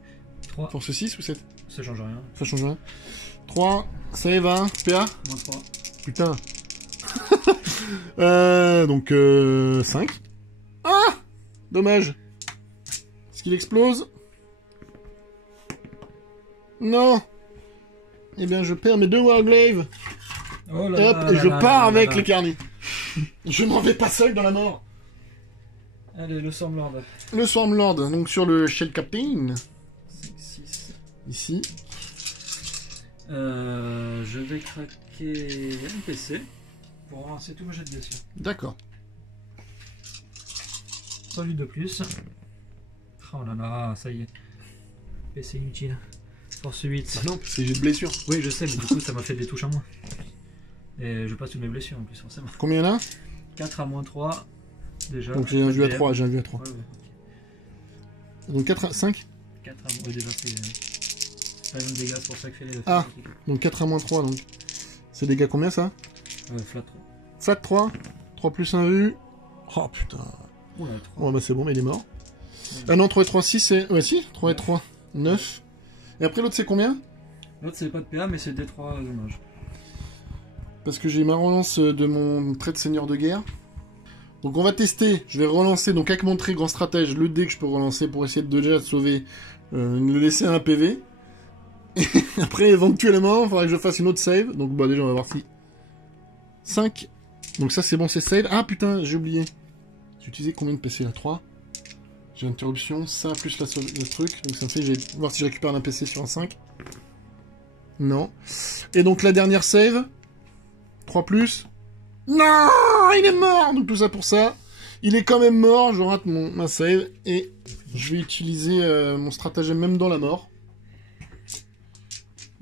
3, Force 6 ou 7? ça change rien. Ça change rien. 3, save à PA. Moins 3. Putain. Donc 5. Ah! Dommage. Est-ce qu'il explose? Non. Eh bien je perds mes 2 Warglaive. Oh Et hop, et je pars avec les Carni. Je m'en vais pas seul dans la mort. Allez, le Stormlord. Le Swarmlord, donc sur le Shell Captain. 5, 6. Ici. Je vais craquer NPC pour relancer tout mon jet de blessure. D'accord. Sur lui de plus. Oh là là, ça y est. PC inutile. Force 8. Bah non, c'est j'ai de blessure. Oui, je sais, mais du coup, ça m'a fait des touches à moi. Et je passe toutes mes blessures en plus, forcément. Combien il y en a? 4 à moins 3. Déjà. Donc j'ai un vue à 3, j'ai un vue à 3. Ouais, ouais. Donc 4 à 5. 4 à moins. Oui, déjà, c'est pas les mêmes dégâts, c'est pour ça que fait les. Ah. Donc 4 à moins 3, donc. C'est dégâts combien ça? Flat 3. Flat 3. 3 plus 1 vue. Oh putain. Oula, 3. Bon bah c'est bon, mais il est mort. Ah non, 3 et 3, 6 c'est... Ouais si, 3 et 3, 9. Et après l'autre c'est combien? L'autre, c'est pas de PA, mais c'est D3 dommages. Parce que j'ai ma relance de mon trait de seigneur de guerre. Donc on va tester, je vais relancer, donc avec mon trait grand stratège, le dé que je peux relancer pour essayer de déjà sauver, le laisser à un PV. Et après éventuellement, il faudra que je fasse une autre save, donc bah déjà on va voir 5. Donc ça, c'est bon, c'est save. Ah, putain, j'ai oublié. J'ai utilisé combien de PC, là? 3. J'ai interruption, ça, plus le truc. Donc ça me fait, je vais voir si je récupère un PC sur un 5. Non. Et donc la dernière save. 3 plus. Non, il est mort. Donc tout ça pour ça. Il est quand même mort. Je rate ma save. Et je vais utiliser mon stratagème même dans la mort.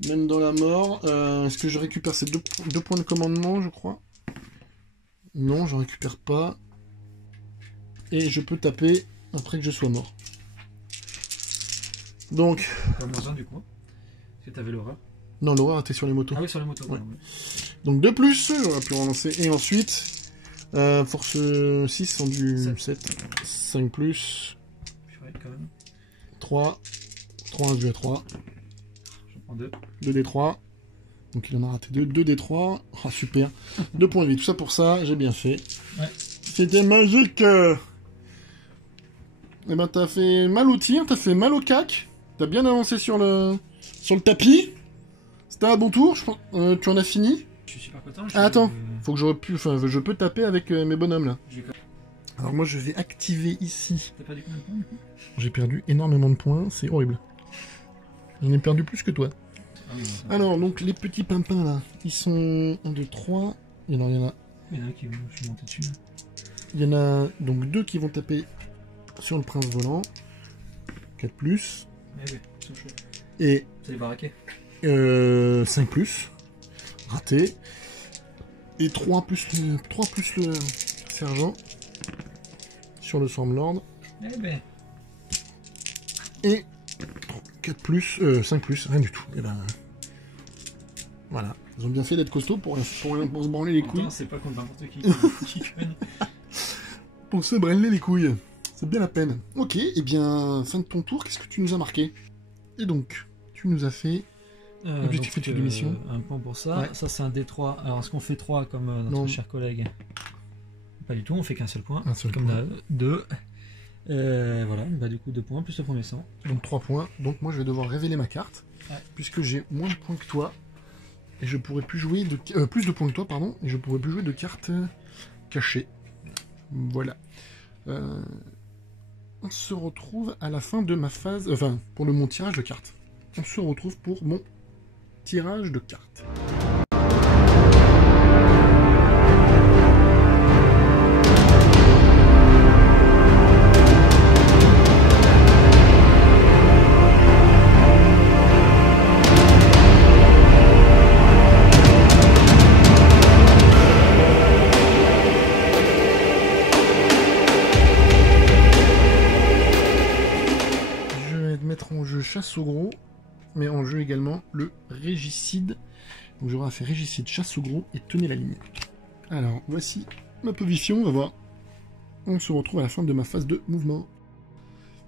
Même dans la mort. Est-ce que je récupère ces deux points de commandement, je crois? Non, je récupère pas. Et je peux taper après que je sois mort. Donc... Pas besoin du coup. Est-ce que t'avais l'horreur? Non, l'horreur était sur les motos. Ah oui, sur les motos. Ouais. Ouais. Donc 2 plus, j'aurais pu relancer. Et ensuite, force 6 en du 7. 5 plus. Purée, quand même. 3. 3, 1, 2 à 3. J'en prends 2. 2 D3. Donc il en a raté 2. 2 D3. Ah, super. 2 points de vie. Tout ça pour ça, j'ai bien fait. Ouais. C'était magique. Eh ben, t'as fait mal au tir, t'as fait mal au cac. T'as bien avancé sur le tapis. C'était un bon tour, je pense. Tu en as fini? Je suis super content. Ah, attends. Faut que je peux taper avec mes bonhommes là. Alors moi je vais activer ici. T'as perdu combien de points du coup? J'ai perdu énormément de points, c'est horrible. J'en ai perdu plus que toi. Ah oui, Alors donc les petits pimpins là, ils sont 1, 2, 3. Il y en a. Il y en a qui vont se monter dessus. Il y en a donc 2 qui vont taper sur le prince volant. 4 plus. Eh oui, ils sont chauds. Et Vous allez baraquer. 5 plus. Raté. Et 3 plus le sergent. Sur le Stormlord. Eh ben. Et 4 plus, 5 plus, rien du tout. Et ben. Voilà. Ils ont bien fait d'être costauds pour se branler les couilles. C'est pas contre n'importe qui qui conne. Pour se branler les couilles. C'est bien la peine. Ok, et bien, fin de ton tour, qu'est-ce que tu nous as marqué? Et donc, tu nous as fait... Objectif étude de mission. Un point pour ça. Ouais. Ça, c'est un D3. Alors, est-ce qu'on fait 3 comme notre Non. cher collègue? Pas du tout, on fait qu'un seul point. Un seul comme point. 2. Voilà, bah du coup 2 points plus le premier sang. Donc 3 points. Donc moi, je vais devoir révéler ma carte. Ouais. Puisque j'ai moins de points que toi. Et je pourrais plus jouer de... plus de points que toi, pardon. Et je pourrais plus jouer de cartes cachées. Voilà. On se retrouve à la fin de ma phase... Enfin, pour mon tirage de cartes. On se retrouve pour mon tirage de cartes. Chasse au gros, mais en jeu également le régicide. Donc j'aurai fait régicide, chasse au gros et tenez la ligne. Alors voici ma position, on va voir. On se retrouve à la fin de ma phase de mouvement.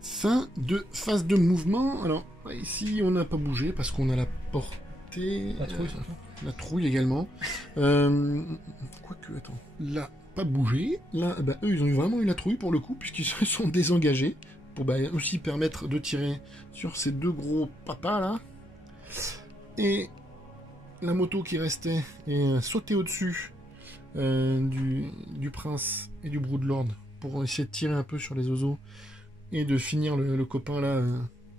Fin de phase de mouvement. Alors ici on n'a pas bougé parce qu'on a la portée. La trouille, la trouille également. Quoique, attends. Là, pas bougé. Là, bah, eux ils ont vraiment eu la trouille pour le coup puisqu'ils se sont désengagés. Pour bah, aussi permettre de tirer sur ces 2 gros papas là. Et la moto qui restait est sautée au-dessus du prince et du broodlord pour essayer de tirer un peu sur les oiseaux et de finir le copain là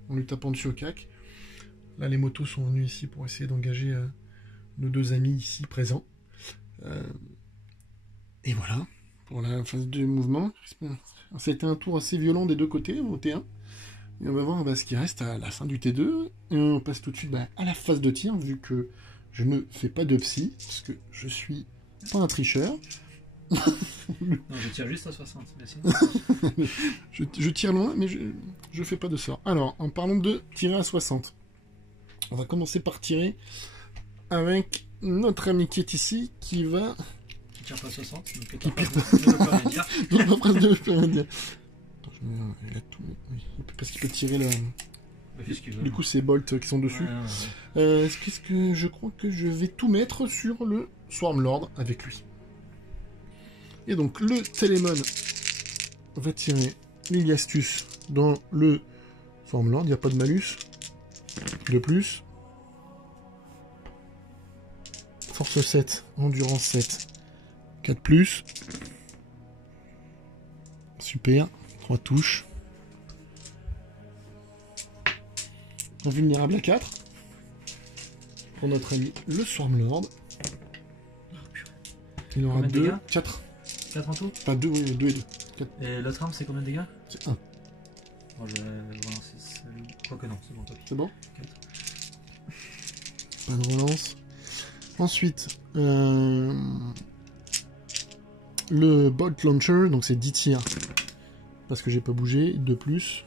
en lui tapant dessus au cac. Là les motos sont venues ici pour essayer d'engager nos 2 amis ici présents. Et voilà pour la phase de mouvement. C'était un tour assez violent des 2 côtés, au T1. Et on va voir ce qui reste à la fin du T2. Et on passe tout de suite à la phase de tir, vu que je ne fais pas de psy, parce que je suis pas un tricheur. Non, je tire juste à 60. Mais sinon... je tire loin, mais je fais pas de sort. Alors, en parlant de tirer à 60, on va commencer par tirer avec notre ami qui est ici, qui va... Qui tire pas 60, donc qui pire pas. Donc pas presque de plus rien dire. Attends, il a tout... oui, parce qu'il peut tirer le... Du coup, c'est Bolt qui sont dessus. Qu'est-ce que je crois que je vais tout mettre sur le Swarmlord avec lui. Et donc, le Télémon va tirer l'Iliastus dans le Swarmlord. Il n'y a pas de malus. De plus. Force 7, Endurance 7. 4 plus. Super. 3 touches. Invulnérable à 4. Pour notre ami le Swarmlord. Il aura Combien de 2, dégâts 4. 4 en tout. Enfin 2, oui, 2 et 2. 4. Et l'autre arme, c'est combien de dégâts? C'est 1. Moi, je vais relancer celle. Quoique non, c'est bon, tant pis. C'est bon? 4. Pas de relance. Ensuite, le Bolt Launcher, donc c'est 10 tirs. Parce que j'ai pas bougé, 2 plus.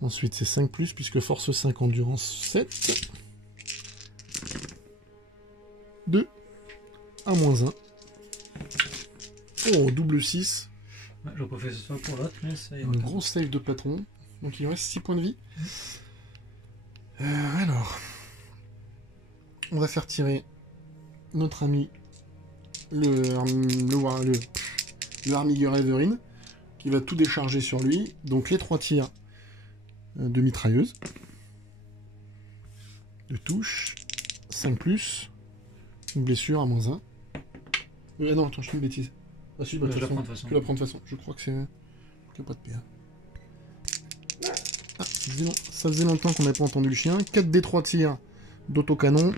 Ensuite, c'est 5 plus, puisque force 5, endurance 7. 2. 1 moins 1. Oh, double 6. Ouais, j'aurais pas fait ce soir pour l'autre, mais ça ira. Une grosse save de patron. Donc il reste 6 points de vie. Alors, on va faire tirer notre ami le Armiguer Everine, qui va tout décharger sur lui. Donc les 3 tirs de mitrailleuse. De touche. 5 plus. Une blessure à moins 1. Ah non, attends, je fais une bêtise. Ah si, bah, Je la prends de toute façon. tu la prends de toute façon. Je crois que c'est... qu'il n'y a pas de PA. Ah, ça faisait longtemps qu'on n'avait pas entendu le chien. 4 des 3 tirs d'autocanon.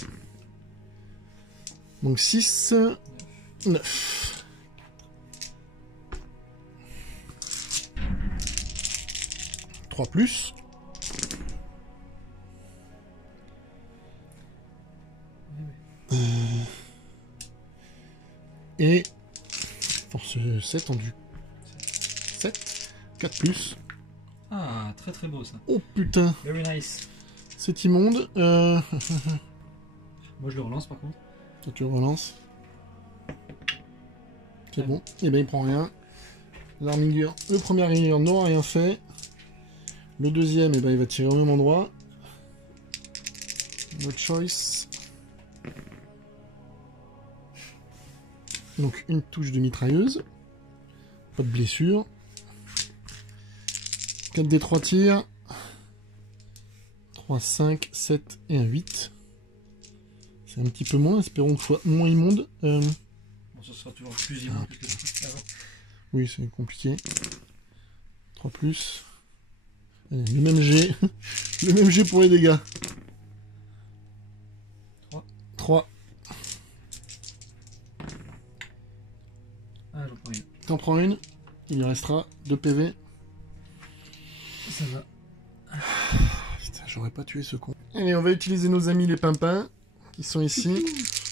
Donc 6, 9. « 3 plus. Et force 7 en du 7, 4 plus. Ah, très très beau ça. Oh putain, Very nice. c'est immonde. Moi je le relance par contre. Toi tu relances. C'est bon. Et ben il prend rien. L'armiguer, le premier armiguer n'aura rien fait. Le deuxième, et ben il va tirer au même endroit. No choice. Donc une touche de mitrailleuse. Pas de blessure. 4 des 3 tirs. 3, 5, 7 et un 8. C'est un petit peu moins, espérons que ce soit moins immonde. Bon, ça sera toujours plus immonde que ce que avant. Oui, c'est compliqué. 3 plus. Allez, le même G. Le même G pour les dégâts. 3. Ah, j'en prends une. T'en prends une. Il lui restera 2 PV. Ça va. Putain, j'aurais pas tué ce con. Allez, on va utiliser nos amis les pimpins qui sont ici.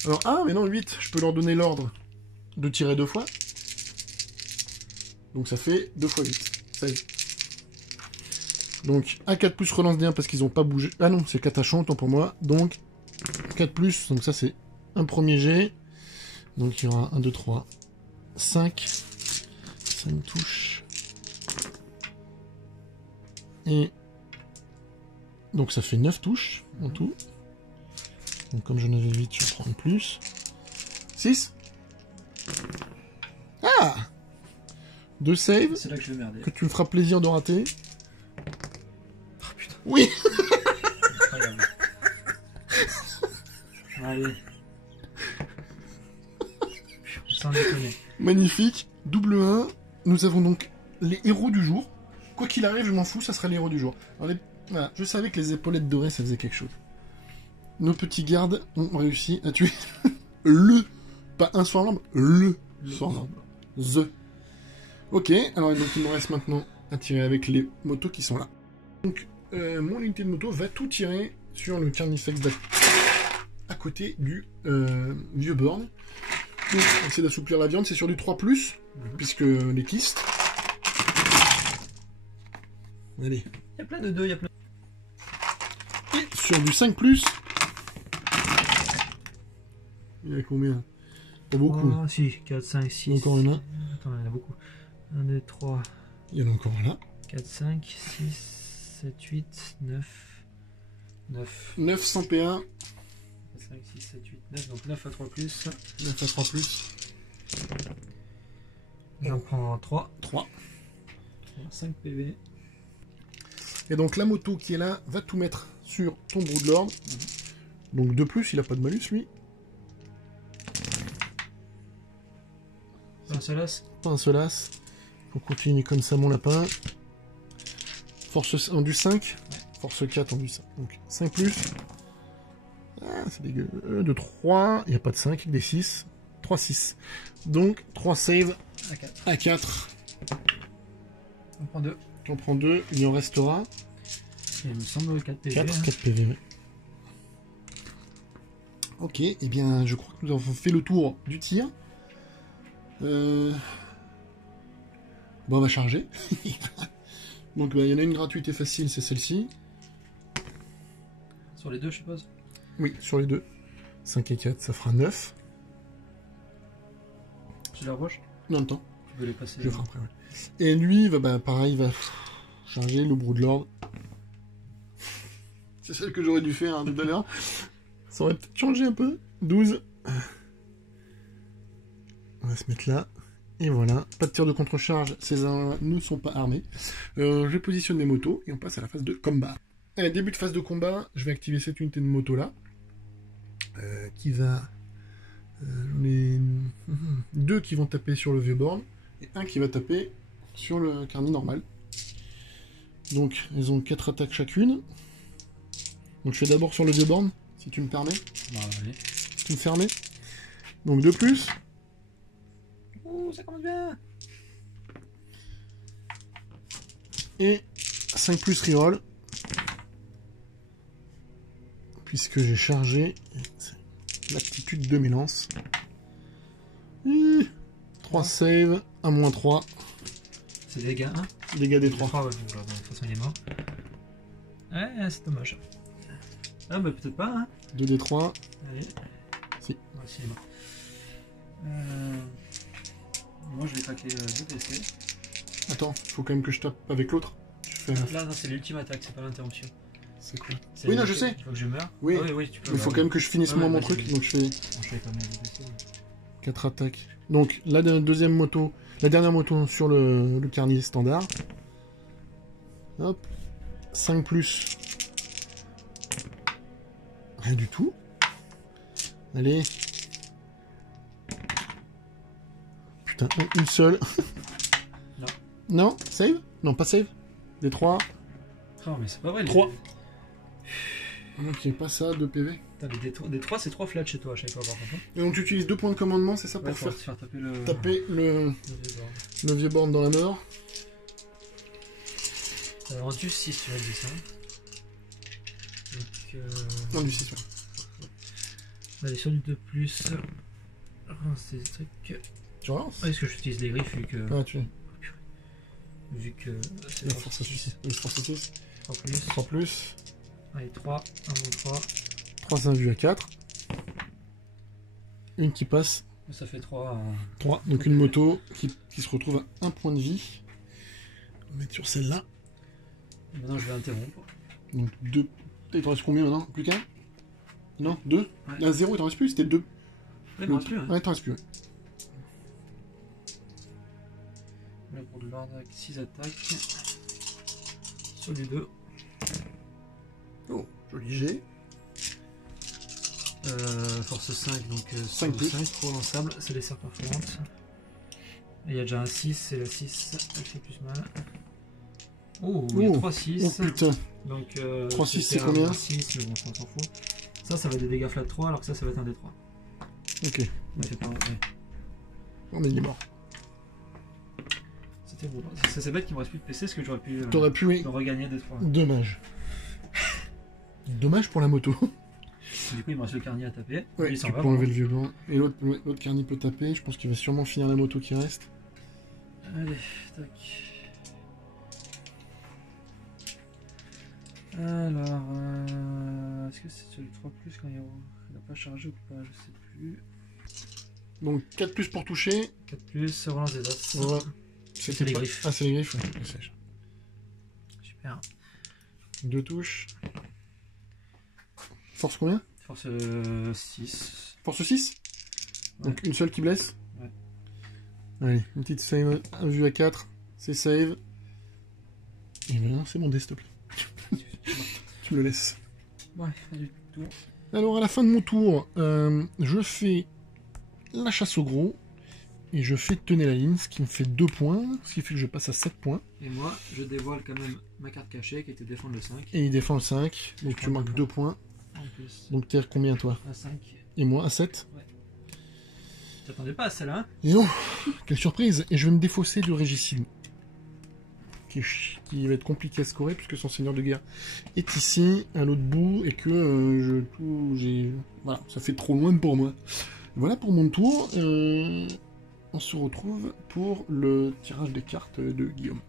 Alors, ah, mais non, 8. Je peux leur donner l'ordre de tirer 2 fois. Donc ça fait 2 fois 8. 16. Donc, A4 plus relance d'1 parce qu'ils ont pas bougé. Ah non, c'est catachon, autant pour moi. Donc, 4 plus, donc ça c'est un premier jet. Donc il y aura 1, 2, 3, 5. 5 touches. Et donc ça fait 9 touches en tout. Donc comme j'en avais 8, je prends une plus. 6. Ah, 2 saves C'est là que je vais merder. que tu me feras plaisir de rater. Oh putain. Oui. Incroyable. Allez. Sans déconner. Magnifique. Double 1. Nous avons donc les héros du jour. Quoi qu'il arrive, je m'en fous, ça sera les héros du jour. Alors, voilà, je savais que les épaulettes dorées, ça faisait quelque chose. Nos petits gardes ont réussi à tuer pas un Swarmlord, le Swarmlord. The. Ok, alors donc il me reste maintenant à tirer avec les motos qui sont là. Donc, mon unité de moto va tout tirer sur le Carnifex à côté du vieux Burn. Donc, on essaie d'assouplir la viande, c'est sur du 3+, puisque les kystes. Allez. Il y a plein de 2, il y a plein. Et sur du 5+. Il y a combien? Pas beaucoup. Oh, si, 4, 5, 6. Encore une. Attends, il y en a beaucoup. 1, 2, 3, Il y en a encore un là. 4, 5, 6, 7, 8, 9. 9. 900 PA. 5, 6, 7, 8, 9. Donc 9 à 3 plus. 9 à 3+. J'en prends 3. 3. 5 PV. Et donc la moto qui est là va tout mettre sur ton Broodlord. Donc de plus, il a pas de malus lui. un seul as. Pas un seul as. Faut continuer comme ça, mon lapin. Force en du 5. Force 4 en du 5. Donc 5 plus. Ah, c'est dégueu. De 3. Il n'y a pas de 5, des 6. 3, 6. Donc 3 save À 4. à 4. On prend 2. On prend 2. Il en restera Il me semble 4 PV. 4. 4 PV. Ouais. Ok, et bien je crois que nous avons fait le tour du tir. Bon, on va charger. Donc il y en a une gratuite et facile, c'est celle-ci. Sur les deux, je suppose. Oui, sur les deux. 5 et 4, ça fera 9. Je la roche. Non, le temps. Tu peux les passer. Je le ferai après, ouais. Et lui, va, pareil, il va charger le brou de l'ordre. C'est celle que j'aurais dû faire hein, tout à l'heure. Ça aurait peut-être changé un peu. 12. On va se mettre là. Et voilà. Pas de tir de contre-charge. Ces uns ne sont pas armés. Je positionne mes motos et on passe à la phase de combat. Allez, début de phase de combat. Je vais activer cette unité de moto là. Qui va... les 2 qui vont taper sur le vieux borne. Et un qui va taper sur le carnet normal. Donc, elles ont 4 attaques chacune. Donc, je fais d'abord sur le vieux borne, si tu me permets. Bah, allez. Tu me fermais. Donc, 2 plus. Ouh, ça commence bien. Et 5 plus reroll. Puisque j'ai chargé l'aptitude de mes lances. 3 save, 1 moins 3. C'est dégâts 1. Dégâts des 3. 3, ouais, voilà, de toute façon il est mort. Ouais, c'est dommage. Ah bah peut-être pas, hein. 2 des 3. Allez. Si. Ouais, si, il est mort. Moi je vais craquer 2 PC. Attends, faut quand même que je tape avec l'autre. Là, non, c'est l'ultime attaque, c'est pas l'interruption. C'est quoi? Oui, non, je sais. Il faut que je meure. Oui, ah, oui tu peux. mais il faut quand même que je finisse moi mon truc. Donc je fais Je fais pas mal de PC. 4 attaques. Donc la deuxième moto, la dernière moto sur le carnier standard. Hop. 5 plus. Rien du tout. Allez. Putain, une seule. Non. Non, save? Non, pas save. Des 3. Oh, mais c'est pas vrai. 3. Ok, pas ça, 2 PV. Putain, des 3, c'est 3 flats chez toi à chaque fois par contre. Et donc tu utilises 2 points de commandement, c'est ça, pour Ouais, faire taper le le vieux borne dans la mort. Ça a rendu 6 sur le dessin. Donc, Non, du 6, ouais. allez, sur du 2+. C'est des trucs. Tu relances? Est-ce que j'utilise les griffes vu que. Ah, tu Vu que. C'est la force 6. Oui, force 6. 3+. 3 plus. Allez, 3, 1 moins 3. 3 invus à 4. Une qui passe. Ça fait 3. 3. Donc une moto qui se retrouve à 1 point de vie. On va mettre sur celle-là. Maintenant, je vais interrompre. Donc 2. Il te reste combien maintenant? Plus qu'un? Non, 2. Ouais. Là, 0, il t'en reste plus, c'était 2. Ouais, il m'en reste plus. Hein. Ouais, il t'en reste plus. Ouais. Le gros de l'ordre avec 6 attaques. Sur les 2. Oh, joli G. Force 5, donc 5 plus. 5 pour l'ensemble, c'est les serres perforantes. Et il y a déjà un 6, et la 6, elle fait plus mal. Oh, il y a 3 6. Oh putain. Donc 3 6, c'est combien? 6, mais bon, on s'en fout. Ça va être des dégâts flat 3, alors que ça va être un D3. Ok. Ouais, c'est pas vrai. Oh, mais il est mort. C'était beau. C'est bête qu'il me reste plus de PC, parce que j'aurais pu T'aurais pu, oui. le regagner D3. Dommage. Dommage pour la moto. Du coup, il me reste le carnier à taper. Ouais, il s'en tu va. peux enlever le vieux blanc. Et l'autre carni peut taper. Je pense qu'il va sûrement finir la moto qui reste. Allez, tac. Alors, est-ce que c'est sur le 3 quand il n'a pas chargé ou pas? Je sais plus. Donc 4 plus pour toucher. 4+, relance des as. Voilà. C'est les griffes. Ah, c'est les griffes, ouais. Super. 2 touches. Force combien? Force 6. Force 6. Ouais. Donc une seule qui blesse. Ouais. Allez, une petite save, un vue à 4. C'est save. Et voilà, c'est mon dé, s'il te plaît. Tu me le laisses. Ouais, du tour. Alors à la fin de mon tour, je fais la chasse au gros Et je fais tenir la ligne, ce qui me fait 2 points, ce qui fait que je passe à 7 points. Et moi, je dévoile quand même ma carte cachée qui était défendre le 5. Et il défend le 5, donc tu marques 2 points. En plus, Donc t'es à combien toi? à 5. Et moi à 7. Ouais. T'attendais pas à celle-là, hein? Et non, quelle surprise! Et je vais me défausser du Régicide. Qui va être compliqué à scorer puisque son seigneur de guerre est ici, à l'autre bout, et que voilà, ça fait trop loin pour moi. Voilà pour mon tour. On se retrouve pour le tirage des cartes de Guillaume.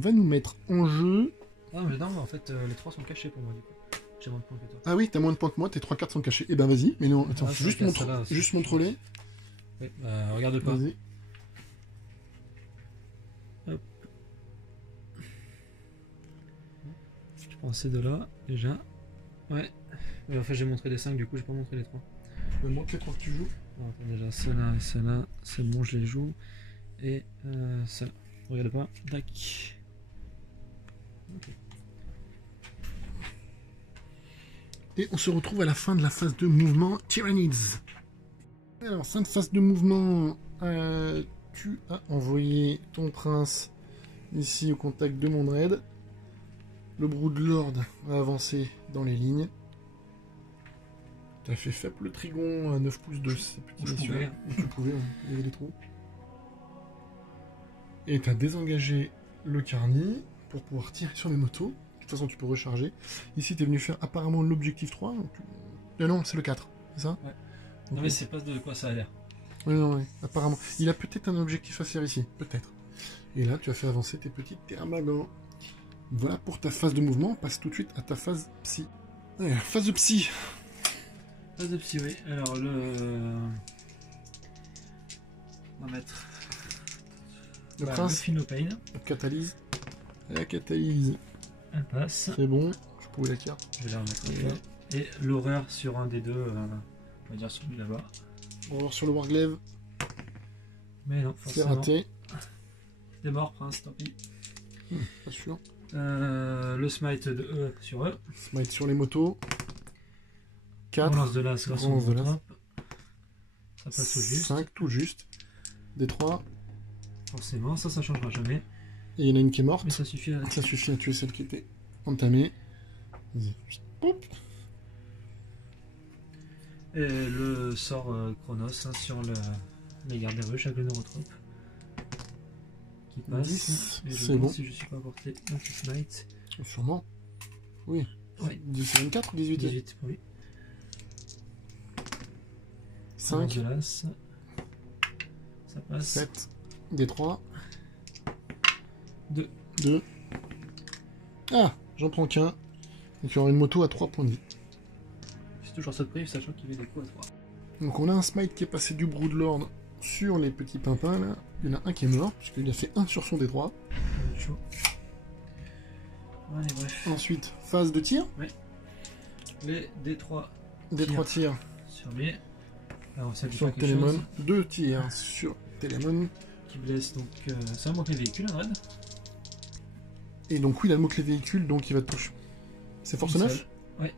Va nous mettre en jeu. Ah mais non, en fait les 3 sont cachés pour moi du coup. J'ai moins de points que toi. Ah oui, t'as moins de points que moi, tes 3 cartes sont cachées. Eh ben vas-y, mais non, attends, Ah, juste montre-les. Oui, regarde pas. Vas-y. Hop. Je prends ces deux-là, déjà. Ouais. Mais en fait j'ai montré les 5, du coup j'ai pas montré les 3. Montre les 3 que tu joues. Alors, attends, déjà celle-là et celle-là, c'est bon, je les joue. Et celle-là. Regarde pas. Tac. Okay. Et on se retrouve à la fin de la phase de mouvement Tyrannids. Alors, fin de phase de mouvement, tu as envoyé ton prince ici au contact de mon raid. Le Broodlord a avancé dans les lignes. Tu as fait faible le trigon à 9 pouces de ces petits messieurs. Tu pouvais, il y avait des trous. Et tu as désengagé le Carny pour pouvoir tirer sur les motos. De toute façon, tu peux recharger. Ici, tu es venu faire apparemment l'objectif 3. Donc non, c'est le 4, c'est ça? Ouais. Non, mais c'est pas de quoi ça a l'air. Oui, non, oui, apparemment. Il a peut-être un objectif à faire ici, peut-être. Et là, tu as fait avancer tes petites termagants. Voilà pour ta phase de mouvement. On passe tout de suite à ta phase psy. Ouais, phase de psy. Phase de psy, oui. Alors, on va mettre le prince. Le Philopane. La catalyse. La catalyse. Elle passe. C'est bon. Je pouvais la carte. Je vais la remettre. Et l'horreur sur un des deux. On va dire celui là-bas. On va voir sur le Warglaive. Mais non, c'est raté. T'es mort, prince, tant pis. Pas sûr. Le smite de E sur eux. Smite sur les motos. 4. Lance de l'as grâce au drop. Ça passe tout juste. 5, tout juste. Des 3. Forcément, ça changera jamais. Et il y en a une qui est morte. Mais ça suffit à tuer celle qui était entamée. Vas-y. Hop. Et le sort Chronos hein, sur les gardes des ruches avec le neurotrope. Qui passe. C'est bon. Si je suis pas porté un petit smite. Sûrement. Oui. Ouais. 24 ou 18 18 pour lui. 5. Ça passe. 7. Des 3. 2. Ah, j'en prends qu'un. Donc il y aura une moto à 3 points de vie. C'est toujours ça de prive, sachant qu'il met des coups à 3. Donc on a un smite qui est passé du Broodlord sur les petits pimpins là. Il y en a un qui est mort, puisqu'il a fait 1 sur son D3. Chaud. Allez, bref. Ensuite, phase de tir. Oui. Les D3. D3 tirs. Sur lui. Alors, ça sur Télémon. 2 tirs sur Télémon. Qui blesse, donc c'est un manque les véhicules, un raid. Et donc oui, il a le mot-clé véhicule, donc il va te toucher. C'est force 9 ? Ouais.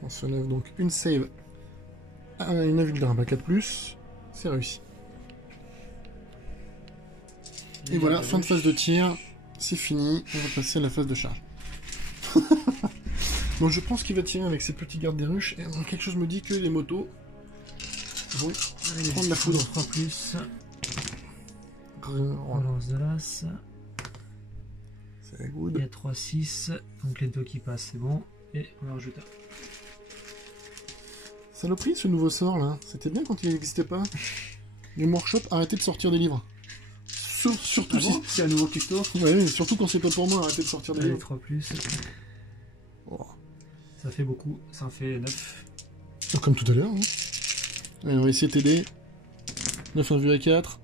Force 9, donc une save à une invulnérable à 4+, c'est réussi. Et voilà, fin de phase de tir, c'est fini, on va passer à la phase de charge. Donc je pense qu'il va tirer avec ses petits gardes des ruches, et quelque chose me dit que les motos vont prendre la foudre. 3+. Relance de l'as. C'est good. Il y a 3-6, donc les deux qui passent, c'est bon. Et on en rajoute un. Saloperie ce nouveau sort là, c'était bien quand il n'existait pas. Game Workshop, arrêtez de sortir des livres. Surtout Ah bon, si... c'est un nouveau Kekto. Ouais, surtout quand c'est pas pour moi, arrêtez de sortir des Allez, livres. 3 plus. Oh. Ça fait beaucoup, ça en fait 9. Comme tout à l'heure. Hein. Allez, on va essayer de t'aider. 9 1 vue à 4.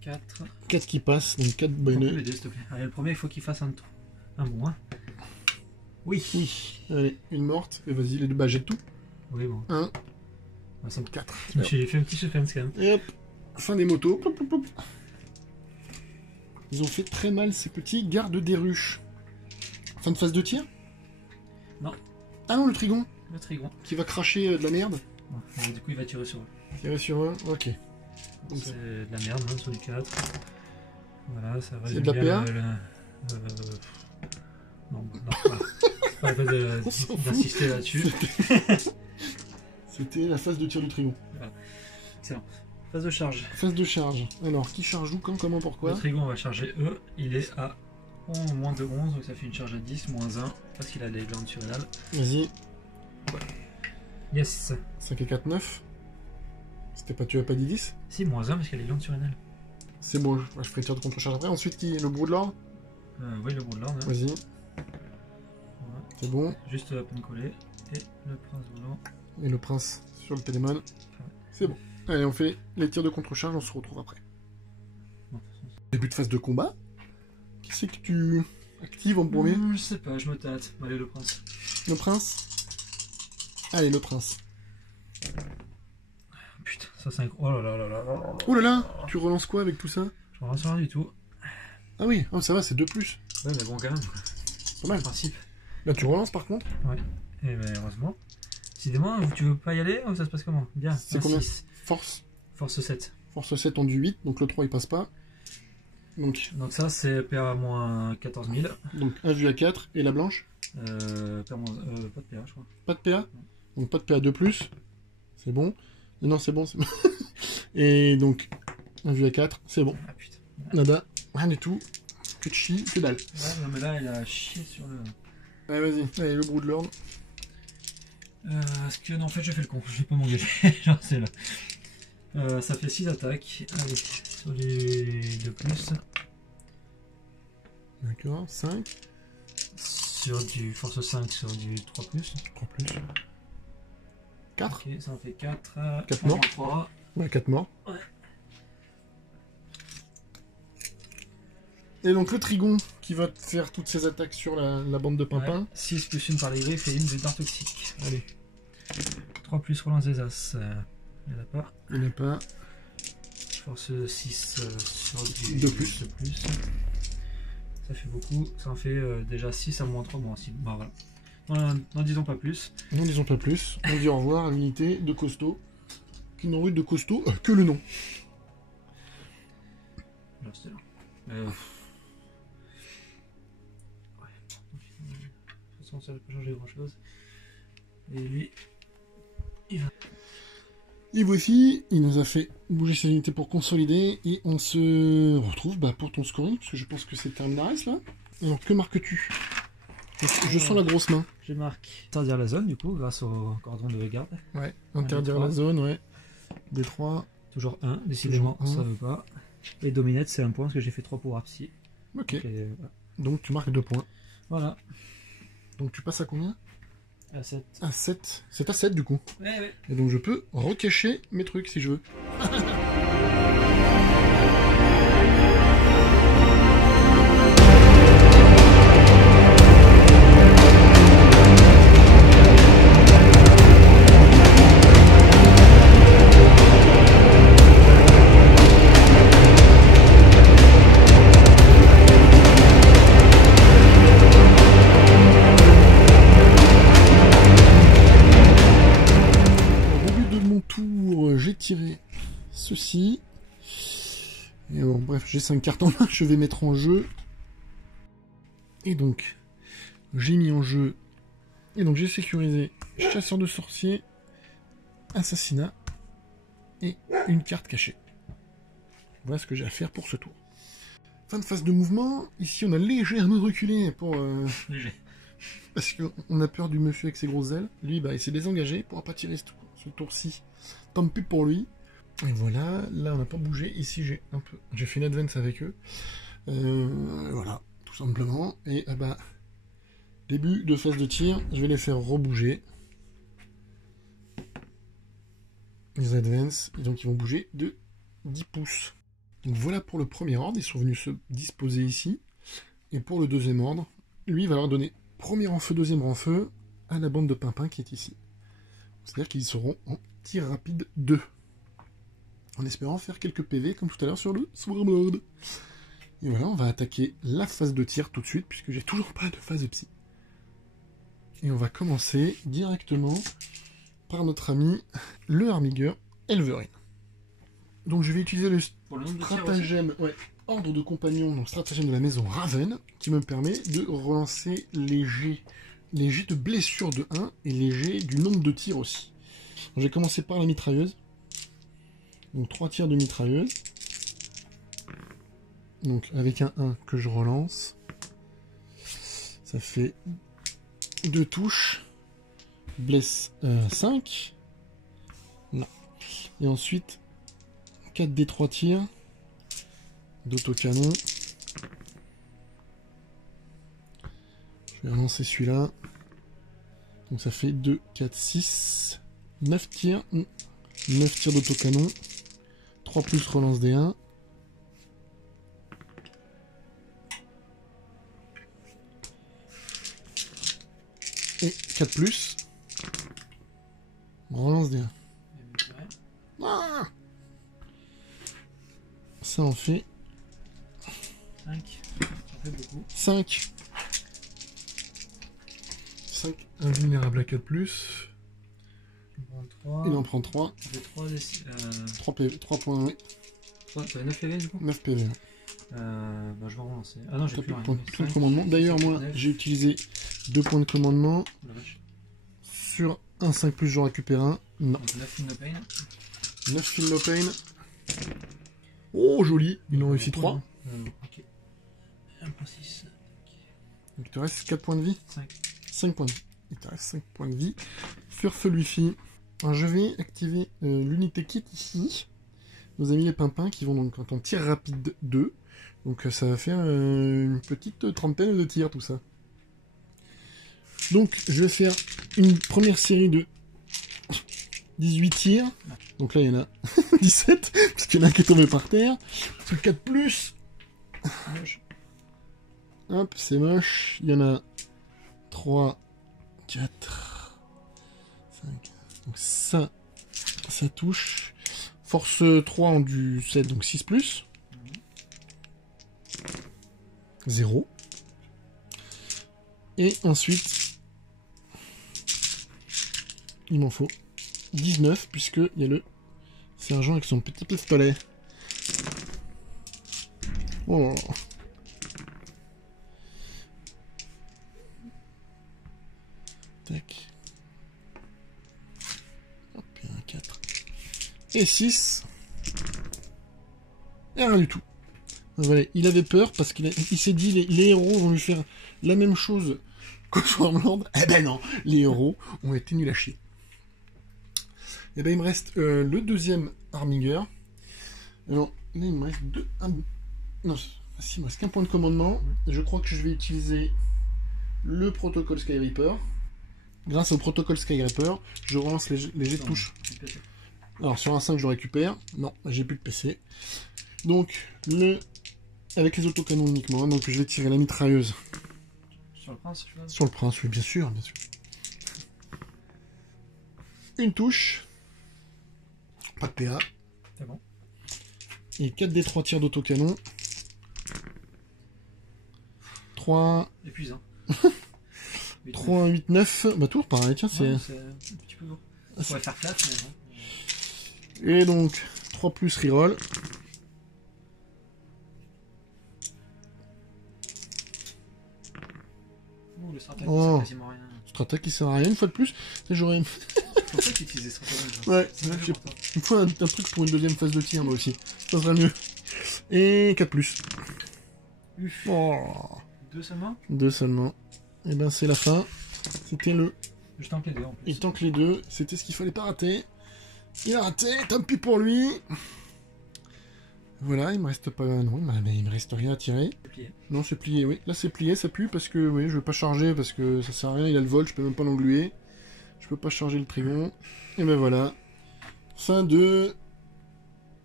4. 4 qui passent, donc 4 Faut bonus. m'aider, s'il te plaît. Allez, le premier, il faut qu'il fasse un bon. Hein. Oui. Oui. Allez, une morte. Et vas-y, les deux, bah jette tout. Oui, bon. 1, Ah, ça me 4. J'ai fait un petit suspense quand même. Et hop, fin des motos. Plop, plop, plop. Ils ont fait très mal ces petits gardes des ruches. Fin de phase de tir? Non. Ah non, le trigon Le trigon. qui va cracher de la merde. Bon, du coup, il va tirer sur eux. Tirer sur eux, ok. Donc, C'est de la merde, hein, sur du 4. Voilà, ça va. C'est de la PA Non, voilà. C'est pas la peine On s'en fout. d'insister là-dessus. C'était la phase de tir du trigon. Excellent. Phase de charge. Phase de charge. Alors, qui charge où, quand, comment, pourquoi? Le trigon, on va charger E. Il est à moins de 11, donc ça fait une charge à 10, moins 1, parce qu'il a les glandes surrénales. Vas-y, Yes. 5 et 4, 9. C'était pas, tu as pas dit 10? Si, moins 1, parce qu'il a les glandes surrénales. C'est bon, je ferai tir de contre-charge après. Ensuite, qui est le brou de l'or? Oui, le Broodlord. Hein. Vas-y, Voilà. c'est bon. Juste à peine collé. Et le prince volant. Et le prince sur le télémon. C'est bon. Allez, on fait les tirs de contre-charge, on se retrouve après. Non, Début de phase de combat. Qui c'est que tu actives en premier? Je sais pas, je me tâte. Allez, le prince. Le prince? Allez, le prince. Putain, ça c'est un... Oh là là là là là. Oh là là, tu relances quoi avec tout ça? Je ne rien du tout. Ah oui, oh, ça va, c'est 2+. Plus. Ouais, mais bon, quand même. Pas mal. Principe. Là, tu relances par contre? Ouais. Et ben, heureusement. Décidément, tu veux pas y aller ou ça se passe comment? Bien. C'est un combien? 6. Force. Force 7. Force 7 en du 8, donc le 3 il passe pas. Donc Ça, c'est PA moins 14 000. 1 vue à 4, et la blanche? PA moins... pas de PA, je crois. Pas de PA? Donc pas de PA 2+. C'est bon. Non, c'est bon, c'est bon. Et donc, 1 vue à 4, c'est bon. Ah putain. Nada, rien du tout. Que de chi, que dalle. Ouais, non, mais là, il a chié sur le... Allez, vas-y. Allez, le brou de l'ordre. Est-ce que... Non, en fait, je fais le con. Je vais pas m'engager. Genre, c'est là. Ça fait 6 attaques. Allez, sur les 2+. D'accord, 5. Sur du force 5, sur du 3+. 3+. 4. Ok, ça en fait 4. 4 morts. 3. Ouais, 4 morts. Ouais. Et donc le trigon qui va te faire toutes ses attaques sur la bande de pimpin. Ouais. 6 plus 1 par les griffes et une de dard toxique. Allez. 3 plus relance des as. Il n'y en a pas. Il n'y en a pas. Force 6 sur du 2+. 2+. Ça fait beaucoup. Ça en fait déjà 6 à moins 3. Bon, 6. Bah voilà. N'en disons pas plus. Non, disons pas plus. On dit au revoir à l'unité de costaud. Qui n'ont eu de costaud que le nom. Là, c'était là. Ouais. De toute façon, ça n'a pas changé grand chose. Et lui, il va. Et voici, il nous a fait bouger ses unités pour consolider. Et on se retrouve pour ton scoring. Parce que je pense que c'est Terminaris là. Alors que marques-tu? Je sens la grosse main. Je marque interdire la zone du coup grâce au cordon de garde. Ouais, interdire Détroit. la zone, ouais. Détroit. Toujours 1, décidément Toujours un. ça veut pas. Et dominette c'est un point parce que j'ai fait 3 pour Apsi. Ok. Voilà. Donc tu marques 2 points. Voilà. Donc tu passes à combien? À 7. À 7. C'est à 7 du coup. Ouais. Et donc je peux recacher mes trucs si je veux. J'ai tiré ceci. Et bon, bref, j'ai 5 cartes en main, je vais mettre en jeu. Et donc, j'ai mis en jeu. Et donc, j'ai sécurisé chasseur de sorciers, assassinat et une carte cachée. Voilà ce que j'ai à faire pour ce tour. Fin de phase de mouvement. Ici, on a légèrement reculé pour Léger. Parce qu'on a peur du monsieur avec ses grosses ailes. Lui, bah, il s'est désengagé, il pourra pas tirer ce tour-ci. Tant pis pour lui. Et voilà, là on n'a pas bougé. Ici j'ai fait une advance avec eux. Voilà, tout simplement. Et bah, début de phase de tir, je vais les faire rebouger. Les advance, et donc ils vont bouger de 10 pouces. Donc voilà pour le premier ordre, ils sont venus se disposer ici. Et pour le deuxième ordre, lui il va leur donner premier en feu, deuxième en feu à la bande de Pimpin qui est ici. C'est-à-dire qu'ils seront en tir rapide 2. En espérant faire quelques PV comme tout à l'heure sur le Swarmlord. Et voilà, on va attaquer la phase de tir tout de suite, puisque j'ai toujours pas de phase de psy. Et on va commencer directement par notre ami le Armiger Elverine. Donc je vais utiliser le stratagème, ordre de compagnon, donc stratagème de la maison Raven, qui me permet de relancer les jets de blessure de 1 et les jets du nombre de tirs aussi. Donc, je vais commencer par la mitrailleuse. Donc 3 tirs de mitrailleuse. Donc avec un 1 que je relance. Ça fait 2 touches. Blesse 5. Non. Et ensuite 4 des 3 tirs d'autocanon. Je vais relancer celui-là. Donc ça fait 2, 4, 6, 9 tirs. 9 tirs d'autocanon. 3 plus relance des 1. Et 4 plus. Relance des 1. Ah, ça en fait 5. Ça fait beaucoup. 5. 5 invulnérable à 4 plus. Il en prend 3. Ça fait 3 points, oui. Ça fait 9 PV du coup 9 PV. Bah, je vais relancer. Ah non, j'ai plus rien. Tout le commandement. D'ailleurs, moi, j'ai utilisé 2 points de commandement. Sur un 5 plus, j'en récupère un. Non. Donc 9 no pain. 9 feel no pain. Oh, joli. Il en réussit 3. Ok. 1.6. Donc, il te reste 4 points de vie. 5. 5 points de vie. Il te reste 5 points de vie. Sur celui-ci, je vais activer l'unité kit ici. Nos amis les pimpins qui vont donc en tir rapide 2. Donc ça va faire une petite trentaine de tirs tout ça. Donc je vais faire une première série de 18 tirs. Donc là il y en a 17, parce qu'il y en a un qui est tombé par terre. C'est 4 plus. Hop, c'est moche. Il y en a 3, 4, 5. Donc ça touche. Force 3 en du 7, donc 6 plus. 0. Et ensuite, il m'en faut 19, puisqu'il y a le sergent avec son petit pistolet. Oh. Tac. Hop, il y a un 4. Et 6. Et rien du tout. Voilà, il avait peur parce qu'il s'est dit les héros vont lui faire la même chose qu'au Swarmlord. Eh ben non, les héros ont été nuls à chier. Et ben il me reste le deuxième Armiger. Alors là il me reste non, si, il me reste qu'un point de commandement. Je crois que je vais utiliser le protocole Skyreaper. Grâce au protocole Skyreaper, je relance les jets de touche. Alors sur un 5 je le récupère. Non, j'ai plus de PC. Donc avec les autocanons uniquement. Donc je vais tirer la mitrailleuse. Sur le prince, je Sur le prince, oui, bien sûr, bien sûr. Une touche. Pas de PA. C'est bon. Et 4 des 3 tirs d'autocanon. 3. Épuisant. 3, 8, 9. Bah toujours pareil, tiens, c'est. Ouais, c'est un petit peu lourd. On pourrait faire flat, mais bon. Et donc 3 plus reroll. Le stratège, Oh. c'est quasiment rien. Strata qui sert à rien une fois de plus. J'aurais. C'est pour ça qu'ils utilisaient stratège. Ouais, C'est je sais pour toi. il me faut un truc pour une deuxième phase de tir moi aussi. Ça serait mieux. Et 4 plus. Uf. Oh. 2 seulement. 2 seulement. Et ben c'est la fin. C'était le... Je tente les deux en plus. Il tank les deux. C'était ce qu'il fallait pas rater. Il a raté, tant pis pour lui. Voilà, il me reste pas... Non, mais il me reste rien à tirer. C'est plié. Non, c'est plié, oui. Là, c'est plié, ça pue parce que, oui, je vais pas charger parce que ça sert à rien. Il a le vol, je peux même pas l'engluer. Je peux pas charger le trigon. Et ben voilà. Fin de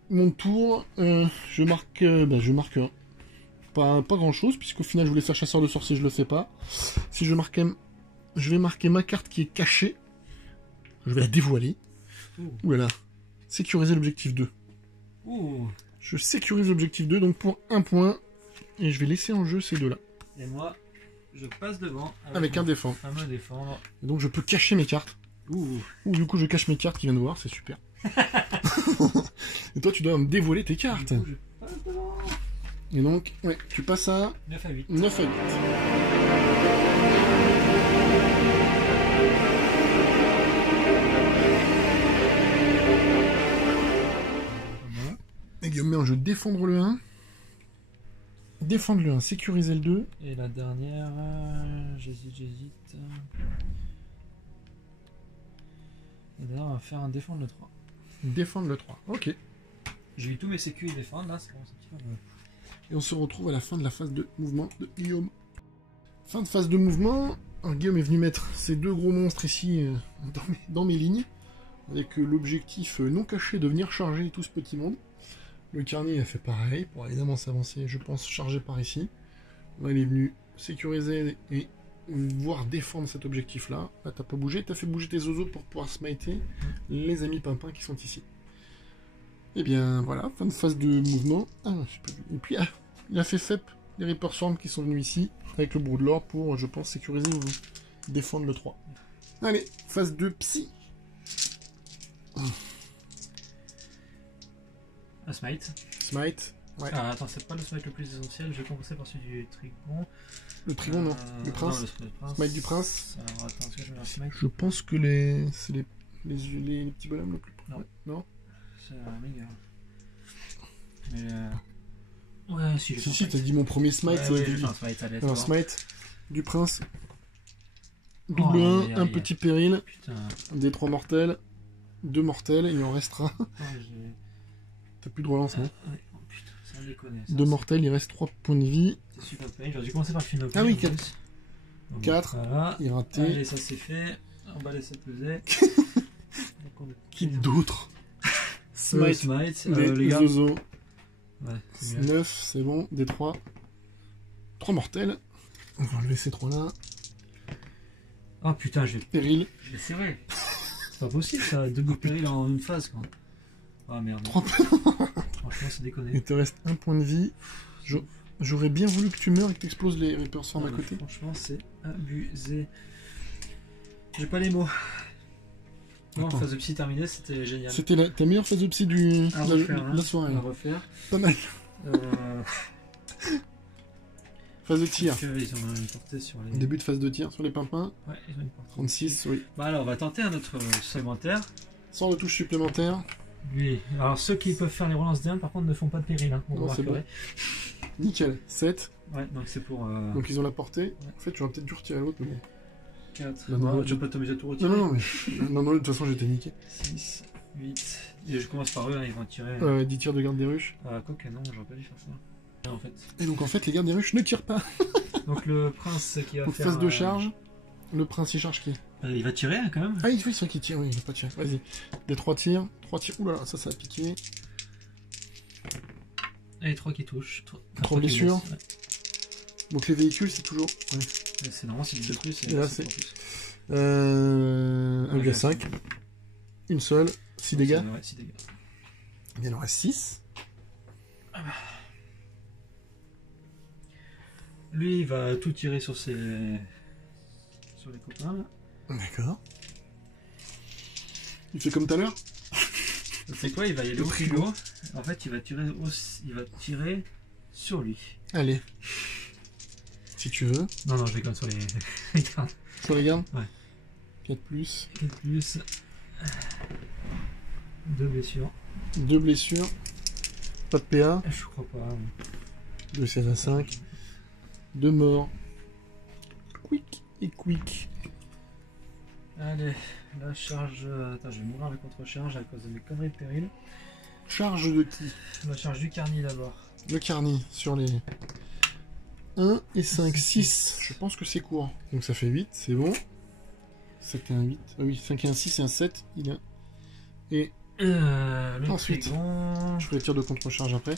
mon tour. Je marque un. Pas grand chose, puisqu'au final, je voulais faire chasseur de sorciers, je le fais pas. Si je marquais... Je vais marquer ma carte qui est cachée. Je vais la dévoiler. Voilà. Sécuriser l'objectif 2. Ouh. Je sécurise l'objectif 2, donc pour 1 point. Et je vais laisser en jeu ces deux-là. Et moi, je passe devant Avec un défendre. À me défendre. Et donc je peux cacher mes cartes. Ouh. Ou du coup je cache mes cartes qui viennent de voir, c'est super. Et toi tu dois me dévoiler tes cartes. Du coup, je passe devant. Et donc, ouais, tu passes à 9 à 8. 9 à 8. Et Guillaume met en jeu défendre le 1. Défendre le 1, sécuriser le 2. Et la dernière, j'hésite. La dernière, on va faire un défendre le 3. Défendre le 3, ok. J'ai eu tous mes sécu et défendre, là, c'est bon, c'est un petit peu... Et on se retrouve à la fin de la phase de mouvement de Guillaume. Fin de phase de mouvement. Alors, Guillaume est venu mettre ces deux gros monstres ici dans mes lignes. Avec l'objectif non caché de venir charger tout ce petit monde. Le carnier a fait pareil pour évidemment s'avancer, je pense, charger par ici. Là, il est venu sécuriser et voire défendre cet objectif-là. Là, t'as pas bougé, t'as fait bouger tes oiseaux pour pouvoir smiter les amis pimpins qui sont ici. Et bien voilà, fin de phase de mouvement. Ah, et puis il a fait FEP les Reaper Swarm qui sont venus ici avec le Broodlord pour, je pense, sécuriser ou défendre le 3. Allez, phase de psy. Un smite. Smite. Ouais. Ah, attends, c'est pas le smite le plus essentiel, je vais commencer par celui du Trigon. Le Trigon, non. Le Prince. Non, le Prince. Smite du Prince. Alors attends, est-ce que je mets un smite? Je pense que c'est les petits bonhommes le plus... Non. Ouais. Non. C'est un méga. Mais ouais, si, Si, t'as dit mon premier Smite. Ouais, ouais, j'ai un smite, allez, alors, Smite du Prince. Double 1, un petit péril. Putain. Des 3 mortels. 2 mortels, il en restera. T'as plus de relance, non? Ouais, oh putain, ça déconne. 2 mortels, il reste 3 points de vie. C'est super payé, j'aurais dû commencer par le film. Ah oui, 4. 4, voilà. il est raté. Allez, ça c'est fait. Emballer ça pesait. Qui d'autre? Smite, les gars. Zozo. Ouais, 9, c'est bon. Des 3. 3 mortels. On va enlever ces 3 là. Oh putain, je Péril. vais serrer. C'est pas possible ça, 2 bouts de péril en une phase quoi. Ah merde. 3 Franchement, c'est déconné. Il te reste 1 point de vie. J'aurais bien voulu que tu meurs et que t'exploses les Reaper Swarm à côté. Franchement, c'est abusé. J'ai pas les mots. Non, phase de psy terminée, c'était génial. C'était ta meilleure phase de psy de la soirée. À refaire. Pas mal. Euh... Phase de tir. Ils ont une portée sur les... Début de phase de tir sur les pimpins. Ouais, ils ont une portée. 36, oui. Bah alors, on va tenter un autre segmentaire. Sans retouche supplémentaire. Oui. Alors, ceux qui peuvent faire les relances d'armes, par contre, ne font pas de péril. Hein, non, c'est bon. Nickel. 7. Ouais, donc c'est pour... Donc ils ont la portée. Ouais. En fait, j'aurais peut-être dû retirer l'autre, mais bon. 4. Non, tu vas pas t'amuser à tout retirer. Non, non, de toute façon, j'étais niqué. 6, 8. Et je commence par eux, hein, ils vont tirer. 10 tirs de garde des ruches. Quoi que non, j'aurais pas dû faire ça. En fait. Et donc en fait les gardes des ruches ne tirent pas. Donc le prince qui va donc, faire... phase de charge, le prince il charge qui? Il va tirer quand même. Ah oui, c'est vrai qu'il tire, oui, il va pas tirer. Vas-y. Des 3 tirs. 3 tirs. Oulala, ça a piqué. Et 3 qui touchent. 3 blessures. Ouais. Donc les véhicules c'est toujours... Ouais. C'est normal, c'est du plus. Et là c'est... 1,5. Une seule. 6 dégâts. Ouais, 6 dégâts. Il en reste 6. Lui, il va tout tirer sur les copains. D'accord. Il fait comme tout à l'heure. C'est quoi? Il va y aller au frigo. En fait, il va tirer sur lui. Allez. Si tu veux. Non, je vais comme sur les gardes. Sur les gardes? Ouais. 4 plus. 4 plus. 2 blessures. 2 blessures. Pas de PA. Je crois pas. 2 16 à 5. 2 morts. Quick. et quick. Allez, la charge. Attends, je vais mourir la contre-charge à cause de mes conneries de péril. Charge de qui? La charge du carni d'abord. Le carni sur les 1 et 5, 6. Je pense que c'est court. Donc ça fait 8, c'est bon. 7 et un 8. Ah oui, 5 et un 6 et un 7. Il a... Et Le ensuite, trigon. je ferai le tir de contre-charge après.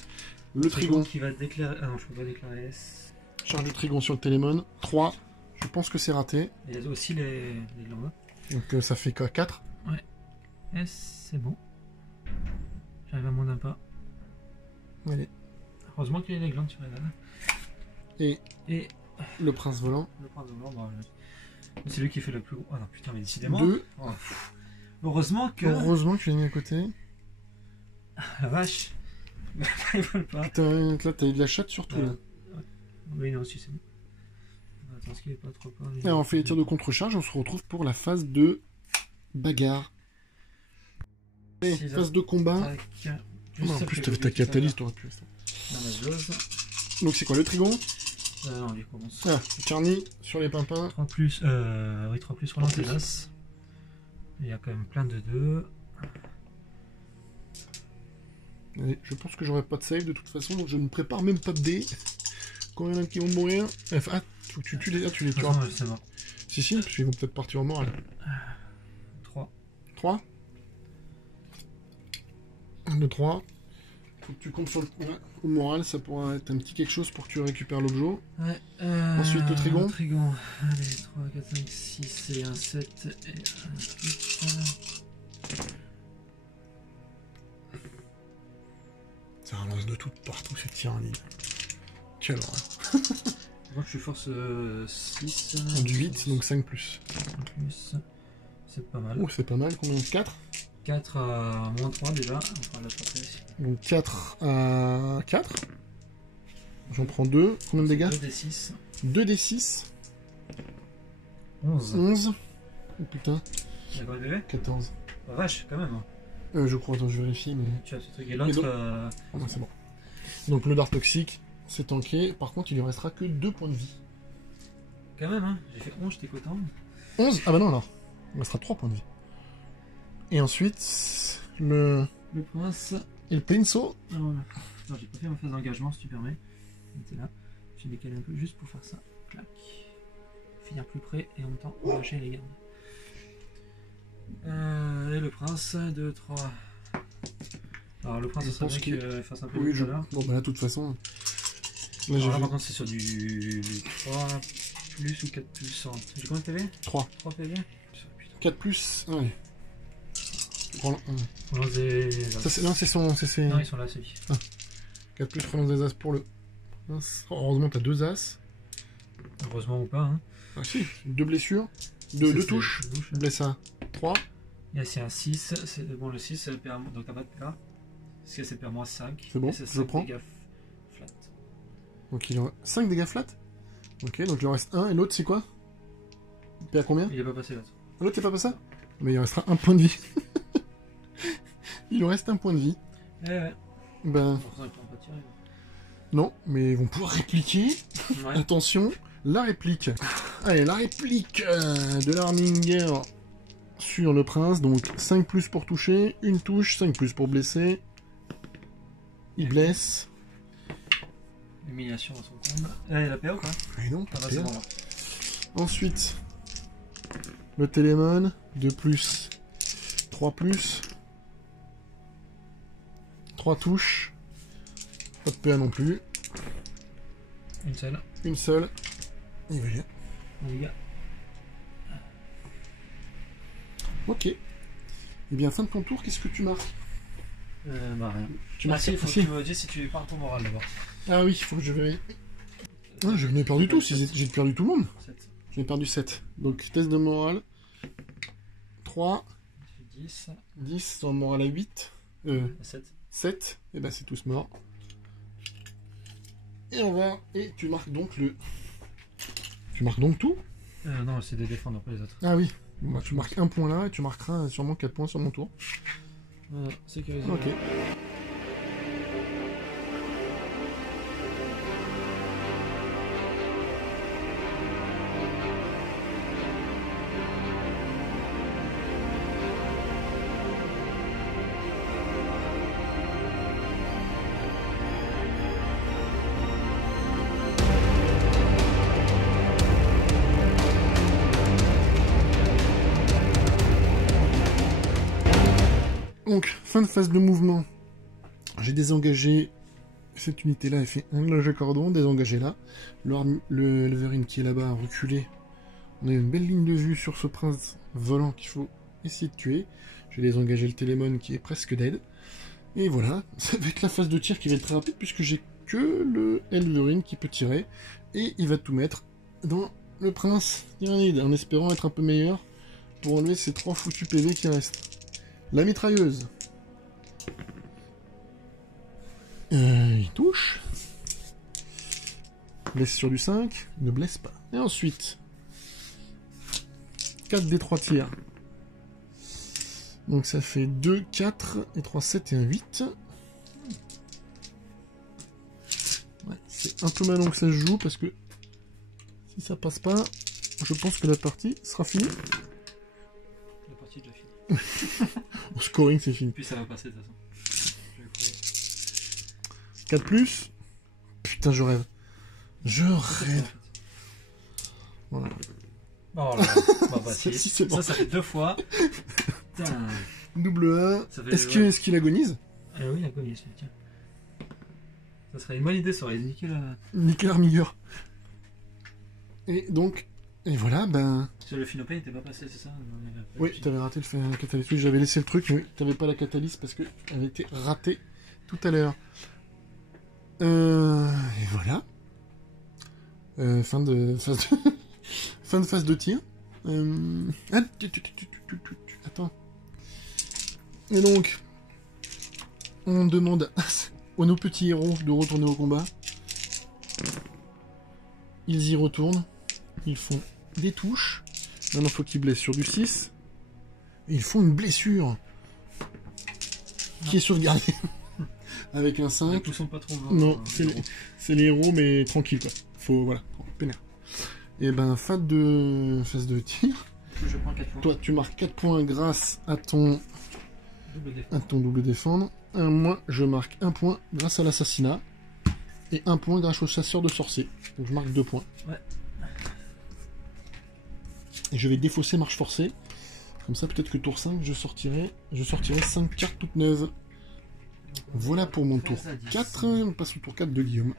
Le trigon. Qui va déclarer. Ah non, je peux pas déclarer S. Charge de trigon sur le télémon. 3. Je pense que c'est raté. Et il y a aussi les glandes. Donc ça fait 4. S, c'est bon. J'arrive à moins d'un pas. Allez. Heureusement qu'il y a les glandes sur les dames. Et le prince volant. Le prince de blanc, bah, c'est lui qui fait le plus gros. Ah non, putain, mais décidément. 2. Oh, heureusement que. Heureusement que tu l'as mis à côté. La vache. Il vole pas. Là, t'as eu de la chatte surtout. Là. Oui, non, si c'est bon. Attends, est-ce qu'il est pas trop pas. Alors, on fait les tirs de contre-charge. On se retrouve pour la phase de bagarre. Allez, phase de combat. Oh, en plus, t'avais ta catalyse, t'aurais pu. Donc, c'est quoi le trigon? Non, il commence. Ah, Carny sur les pimpins. 3 plus. Oui, 3 plus relance des as. Il y a quand même plein de 2. Allez, je pense que j'aurai pas de save de toute façon, donc je ne prépare même pas de dés. Quand il y en a qui vont mourir. Ah, faut que tu tues les. Ah, tu les tueras. Non, c'est mort. Si, parce qu'ils vont peut-être partir au moral. 3. 3. 1, 2, 3. Faut que tu comptes sur le au moral, ça pourra être un petit quelque chose pour que tu récupères l'objet. Ouais, ensuite, le trigon. Trigon. Allez, 3, 4, 5, 6 et un 7 et un 8. Ça relance de tout partout ces tyrannides. Quelle horreur. Moi je suis force 6. Du 8, donc 5 plus. 5 plus. C'est pas mal. Oh, c'est pas mal. Combien de 4? 4 à moins 3 déjà. On va l'attraper. Donc 4 à 4. J'en prends 2. Combien de dégâts? 2d6. 2d6. 11. 11. Oh putain. Il y a quoi de bébé? 14. Oh, vache, quand même. Je crois, attends, je vérifie, mais... Tu as ce truc et l'autre... Oh non, c'est bon. Donc le dard toxique, c'est tanké. Par contre, il lui restera que 2 points de vie. Quand même, hein. J'ai fait 11, j'étais content. 11? Ah bah non, alors. Il restera 3 points de vie. Et ensuite, le prince... Et le pinceau. Ah, voilà. Non, j'ai pas fait ma phase d'engagement, si tu permets. Il était là. J'ai décalé un peu juste pour faire ça. Clac. Finir plus près et en même temps lâcher les gardes. Et le prince, 2, 3. Alors le prince, ça serait bien qu'il fasse un peu oui, tout à l'heure. Bon, bah là, de toute façon. Là, Alors là, par contre, c'est sur du 3 plus ou 4 plus. J'ai combien de PV? 3. 3 PV? 4 plus. Ouais. Relance des... Non, c'est son. Non, ils sont là, celui. 4 plus, relance des as pour le. Heureusement, t'as 2 as. Heureusement ou pas, hein. Ah si, 2 blessures. 2 touches. Blesse à 3. Et là, c'est un 6. Bon, le 6, c'est PA, donc t'as pas de PA. Parce que c'est PA moins 5. C'est bon, je le prends. Flat. Donc il en a 5 dégâts flat. Ok, donc il en reste 1. Et l'autre, c'est quoi? PA combien? Il est pas passé l'autre. L'autre, c'est pas ça? Mais il restera 1 point de vie. Il lui reste 1 point de vie. Ouais. Ben. Non, mais ils vont pouvoir répliquer. Ouais. Attention, la réplique. Allez, la réplique de l'Arminger sur le prince. Donc 5 plus pour toucher, une touche, 5 plus pour blesser. Il blesse. Humiliation à son comble. Allez, la PA ou pas? Mais non, pas PA. Bon, ensuite, le télémon, 2 plus, 3 plus. 3 touches. Pas de PA non plus. Une seule. Une seule. Et voilà. Les gars. Ok. Et bien, fin de ton tour, qu'est-ce que tu marques? Bah rien. Tu marques il faut que tu me dises si tu pars ton moral d'abord. Ah oui, il faut que je vérifie. Ah, je n'ai perdu tout, j'ai perdu tout le monde. 7. J'ai perdu 7. Donc, test de morale. 3. 10. 10, dans morale à 8. 7. 7. Et ben, c'est tous morts. Et on va. Et tu marques donc le. Tu marques donc tout? Non, c'est des défendre après les autres. Ah oui. Bon, bah, tu marques un point là et tu marqueras sûrement 4 points sur mon tour. Sécurisé. Ok. Donc, fin de phase de mouvement. J'ai désengagé cette unité-là, elle fait un léger cordon, désengagé là. Le Elverine qui est là-bas a reculé. On a une belle ligne de vue sur ce prince volant qu'il faut essayer de tuer. J'ai désengagé le Télémon qui est presque dead. Et voilà, ça va être la phase de tir qui va être très rapide puisque j'ai que le Elverine qui peut tirer. Et il va tout mettre dans le prince tyrannide en espérant être un peu meilleur pour enlever ces 3 foutus PV qui restent. La mitrailleuse. Il touche. Blesse sur du 5. Ne blesse pas. Et ensuite, 4 des 3 tirs. Donc ça fait 2, 4, et 3, 7 et un 8. Ouais, c'est un peu malin que ça se joue parce que si ça passe pas, je pense que la partie sera finie. La partie est déjà finie. Au scoring, c'est fini. Puis ça va passer de toute façon. 4 plus. Putain, je rêve. Je rêve. Voilà. Oh là, bah, Si, si. c'est bon. Ça fait 2 fois. Putain. Double 1. Ça fait- Est-ce qu'il agonise? Ah oui, il a gagné, tiens. Ça serait une bonne idée, ça aurait niqué la... Nickel Armigueur. Et donc, et voilà, ben... Parce que le Finopé n'était pas passé, c'est ça? Oui, t'avais raté la catalyse. Oui, j'avais laissé le truc, mais oui, t'avais pas la catalyse parce qu'elle avait été ratée tout à l'heure. Et voilà. Fin de phase de... fin de phase de tir. Attends. Et donc, on demande à nos petits héros de retourner au combat. Ils y retournent. Ils font des touches. Maintenant, il faut qu'ils blessent sur du 6. Et ils font une blessure qui est sauvegardée. Avec un 5. Ne poussons pas trop. Non, c'est les héros, mais tranquille, quoi. Faut, voilà, pénère. Et ben, phase de tir. Je prends 4 points. Toi, tu marques 4 points grâce à ton double défendre. Moi, je marque 1 point grâce à l'assassinat. Et 1 point grâce au chasseur de sorciers. Donc, je marque 2 points. Ouais. Et je vais défausser marche forcée. Comme ça, peut-être que tour 5, je sortirai 5 cartes toutes neuves. Voilà pour mon tour 4. On passe au tour 4 de Guillaume.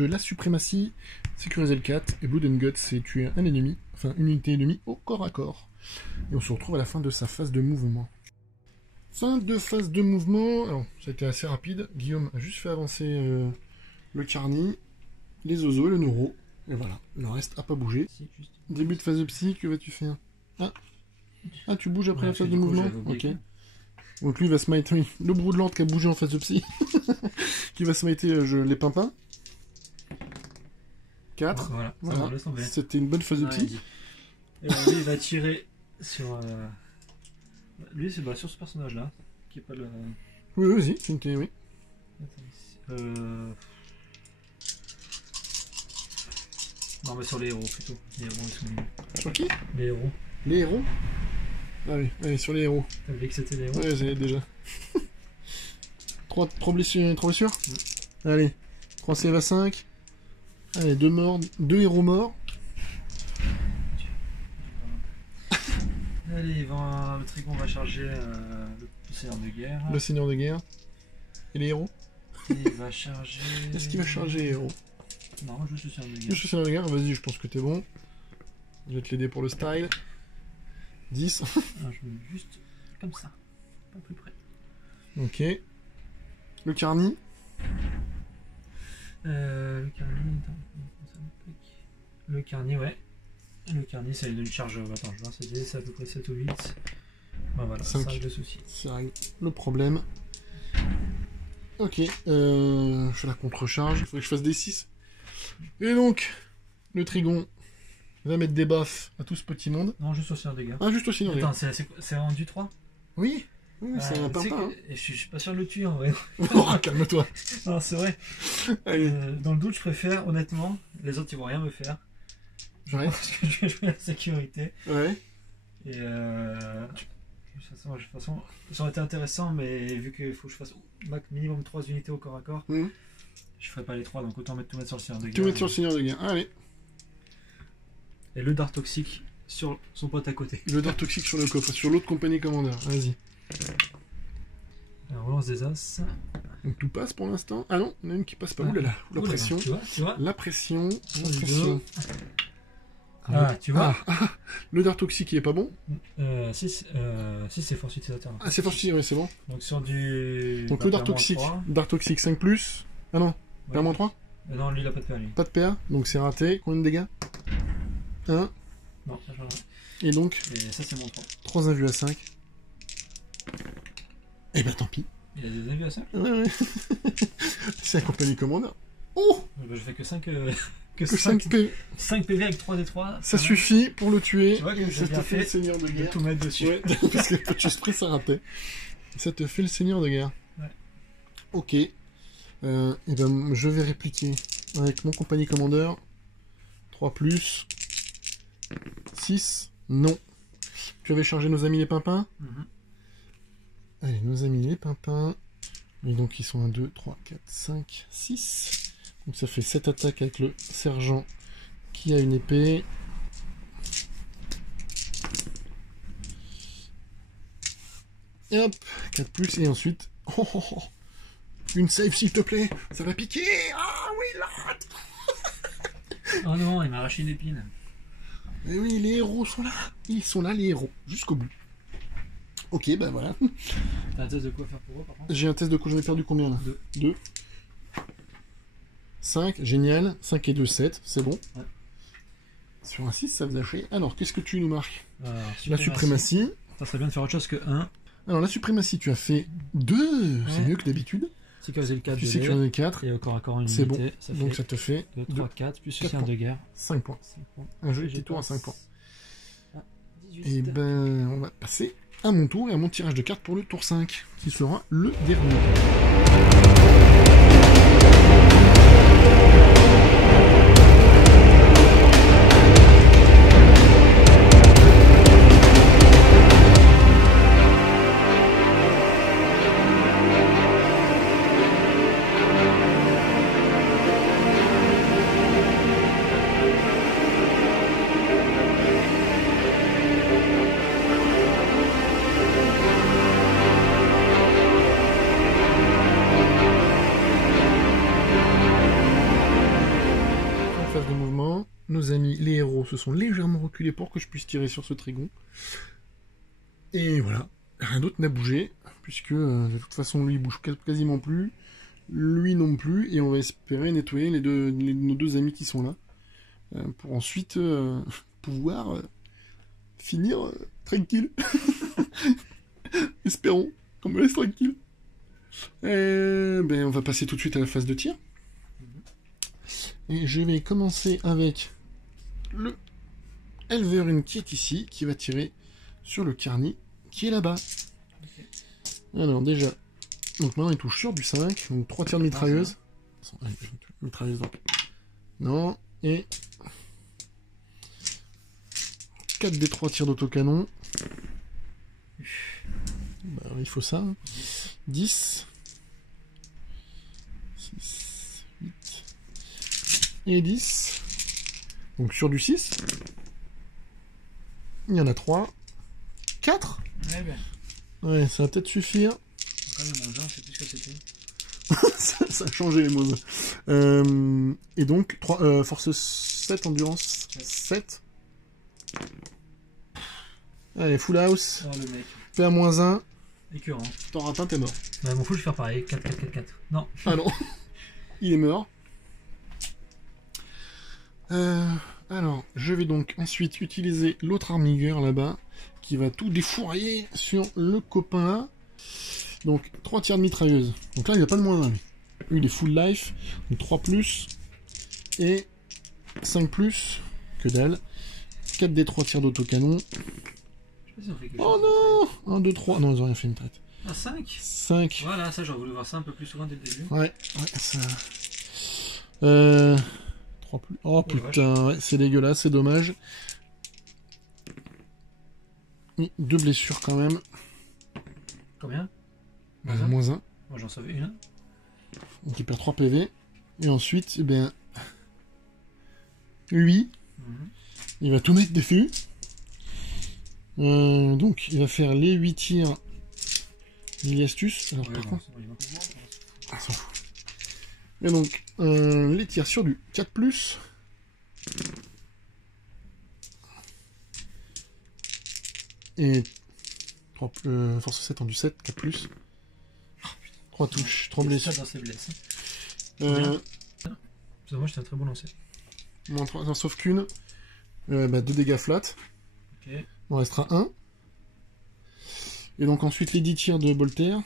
La suprématie, sécuriser le 4, et Blood and Guts, c'est tuer un ennemi, enfin une unité ennemie au corps à corps. Et on se retrouve à la fin de sa phase de mouvement. Fin de phase de mouvement, alors ça a été assez rapide, Guillaume a juste fait avancer le Carni, les Ozo et le Neuro, et voilà, le reste a pas bougé. Début de phase de psy, que vas-tu faire? Ah, tu bouges après la phase de mouvement? Ok. Donc lui il va smite, oui, le Broodland qui a bougé en phase de psy, qui va smiter les pimpins. 4. Voilà. C'était une bonne phase de psy. Et lui, il va tirer sur. Lui, c'est sur ce personnage-là. Qui est pas le. Oui, vas-y, c'est une théorie. Non, mais sur les héros plutôt. Les héros, ils sont... Sur qui? Les héros. Les héros? Allez, sur les héros. T'as vu que c'était les héros? Ouais, j'ai déjà. 3 blessures? Allez, 3 save à 5. Allez, 2 morts, 2 héros morts. Allez, le Trigon va charger le Seigneur de guerre. Le Seigneur de guerre. Et les héros? Il va charger... Est-ce qu'il va charger les héros? Non, juste le Seigneur de guerre. Juste le Seigneur de guerre, vas-y, je pense que t'es bon. Je vais te l'aider pour le style. 10. Alors, je mets juste comme ça, pas plus près. Ok. Le Carni. Le Carni, ouais. Le Carni, ça une charge. Attends, je vois, c'est à peu près 7 ou 8. Ben voilà, 5. ça règle le souci. Ça règle le problème. Ok, je fais la contre-charge. Il faudrait que je fasse des 6. Et donc, le Trigon va mettre des baffes à tout ce petit monde. Non, juste au Seigneur de guerre. Ah, juste au Seigneur de guerre. Attends, c'est rendu 3? Oui. Oui, c'est un tu sais pimpin. Hein. que- et je suis pas sûr de le tuer en vrai. Oh, calme-toi. Non, c'est vrai. Allez, Dans le doute, je préfère, honnêtement, les autres ils vont rien me faire. ouais. Parce que je vais jouer la sécurité. Ouais. Et de toute façon, ça aurait été intéressant, mais vu qu'il faut que je fasse minimum 3 unités au corps à corps, Mhm. je ferai pas les 3, donc autant tout mettre sur le seigneur de Tu guerre. mets sur le seigneur de guerre. Allez. Et le dard toxique sur son pote à côté. Le dard toxique sur le coffre, sur l'autre compagnie commandeur. Vas-y. Alors, on lance des as. Donc tout passe pour l'instant. Ah non, il y en a une qui passe pas. Ah. Ouh là là, la Oula, pression. tu vois La pression. La Sur du pression. Ah, tu vois Le dard toxique, il est pas bon. Si, c'est force utilisateur. Ah, c'est forti, ouais, c'est bon. Donc sur du... Donc bah, le dard perle toxique. -3. Dard toxique 5+. Ah non, Ouais. perle -3. Non, lui il a pas de perle. lui. Pas de PA, donc c'est raté. Combien de dégâts 1. Non, ça change Et donc, rien. Et ça c'est mon 3. 3 invus à 5. Eh ben tant pis. Il a des avis à ça Ouais, ouais. C'est un compagnie commandeur. Oh, Je fais que 5... que 5 PV. 5 PV avec 3 D3. Ça suffit pour le tuer. Tu vois que Et j'ai ça bien te fait le fait seigneur de de guerre. tout mettre dessus. Ouais, parce que Touch Spray ça ratait. Ça te fait le seigneur de guerre. Ouais. Ok. Et ben je vais répliquer avec mon compagnie commandeur. 3+. 6. Non. Tu avais chargé nos amis les pimpins. Mhm. Allez, nos amis les pimpins. Et donc ils sont 1, 2, 3, 4, 5, 6. Donc ça fait 7 attaques avec le sergent qui a une épée. Et hop, 4+, et ensuite... Oh, oh, oh. Une save s'il te plaît, ça va piquer. Ah oui, là. Oh non, il m'a arraché une épine. Et oui, les héros sont là. Ils sont là, les héros, jusqu'au bout. Ok, ben voilà. T'as un test de quoi faire pour eux par contre? J'ai un test de coup, j'en ai perdu combien là? 2. 2. 5, génial. 5 et 2, 7, c'est bon. Ouais. Sur un 6, ça faisait chier. Alors, qu'est-ce que tu nous marques? Alors, La suprématie. Ça serait bien de faire autre chose que 1. Alors, la suprématie, tu as fait 2. C'est Ouais. mieux que d'habitude. Sécuriser le 4 Tu de sécurises le 4. et au corps à corps une C'est unité. bon. Ça Donc, fait ça te fait 2, 3, 4, plus le 4 seigneur de guerre. 5 points. 5 points. Un joli Et petit je tour à 5 passe points. à 18. Et ben, on va passer à mon tour et à mon tirage de cartes pour le tour 5, qui sera le dernier. En phase de mouvement, nos amis les héros se sont légèrement reculés pour que je puisse tirer sur ce trigon. Et voilà, rien d'autre n'a bougé, puisque de toute façon lui il bouge quasiment plus, lui non plus, et on va espérer nettoyer nos deux amis qui sont là, pour ensuite pouvoir finir tranquille. Espérons qu'on me laisse tranquille. Ben, on va passer tout de suite à la phase de tir. Et je vais commencer avec le Elverin qui est ici, qui va tirer sur le Carny qui est là-bas. Alors déjà, donc maintenant il touche sur du 5, donc 3 tirs de mitrailleuse. Allez, mitrailleuse donc. Non, et 4 des 3 tirs d'autocanon. Bah, il faut ça. 10. 6, 8 et 10. Donc sur du 6. Il y en a 3. 4. Ouais, ben. Ouais, ça va peut-être suffire. Quand même, mon genre, je sais plus ce que c'était. ça a changé les mots. Et donc, force 7, endurance 7. Allez, full house. Oh, le mec. PA-1. Écœurant. T'en rates un, t'es mort. Bah, mon fou, je vais faire pareil. 4, 4, 4, 4. Non. Ah non. Il est mort. Alors, je vais donc ensuite utiliser l'autre armigueur là-bas, qui va tout défourailler sur le copain là. Donc, 3 tirs de mitrailleuse. Donc là, il n'y a pas de moins 1. Lui, il est full life. Donc 3+, et 5+, que dalle. 4 des 3 tirs d'autocanon. Je sais pas si on fait quelque Oh chose. non 1, 2, 3. Non, ils ont rien fait une traite. Ah, 5. 5. Voilà, ça j'aurais voulu voir ça un peu plus souvent dès le début. Ouais, ça... 3 plus... Oh putain, ouais, c'est dégueulasse, c'est dommage. Oui, 2 blessures quand même. Combien? Moins 1. Moi j'en savais une. Donc il perd 3 PV. Et ensuite, eh bien... Lui, il va tout mettre des fûts. Donc il va faire les 8 tirs d'Iliastus. Alors par contre... Ah, s'en fout. Et donc, les tirs sur du 4+. Et 3, force 7 en du 7, 4+. 3 touches, 3 blessures. Dans ses blesses. Moi j'étais un très bon lancer. Moins 3, sauf qu'une. 2 dégâts flat. Ok. Il en restera 1. Et donc ensuite les 10 tirs de Bolter.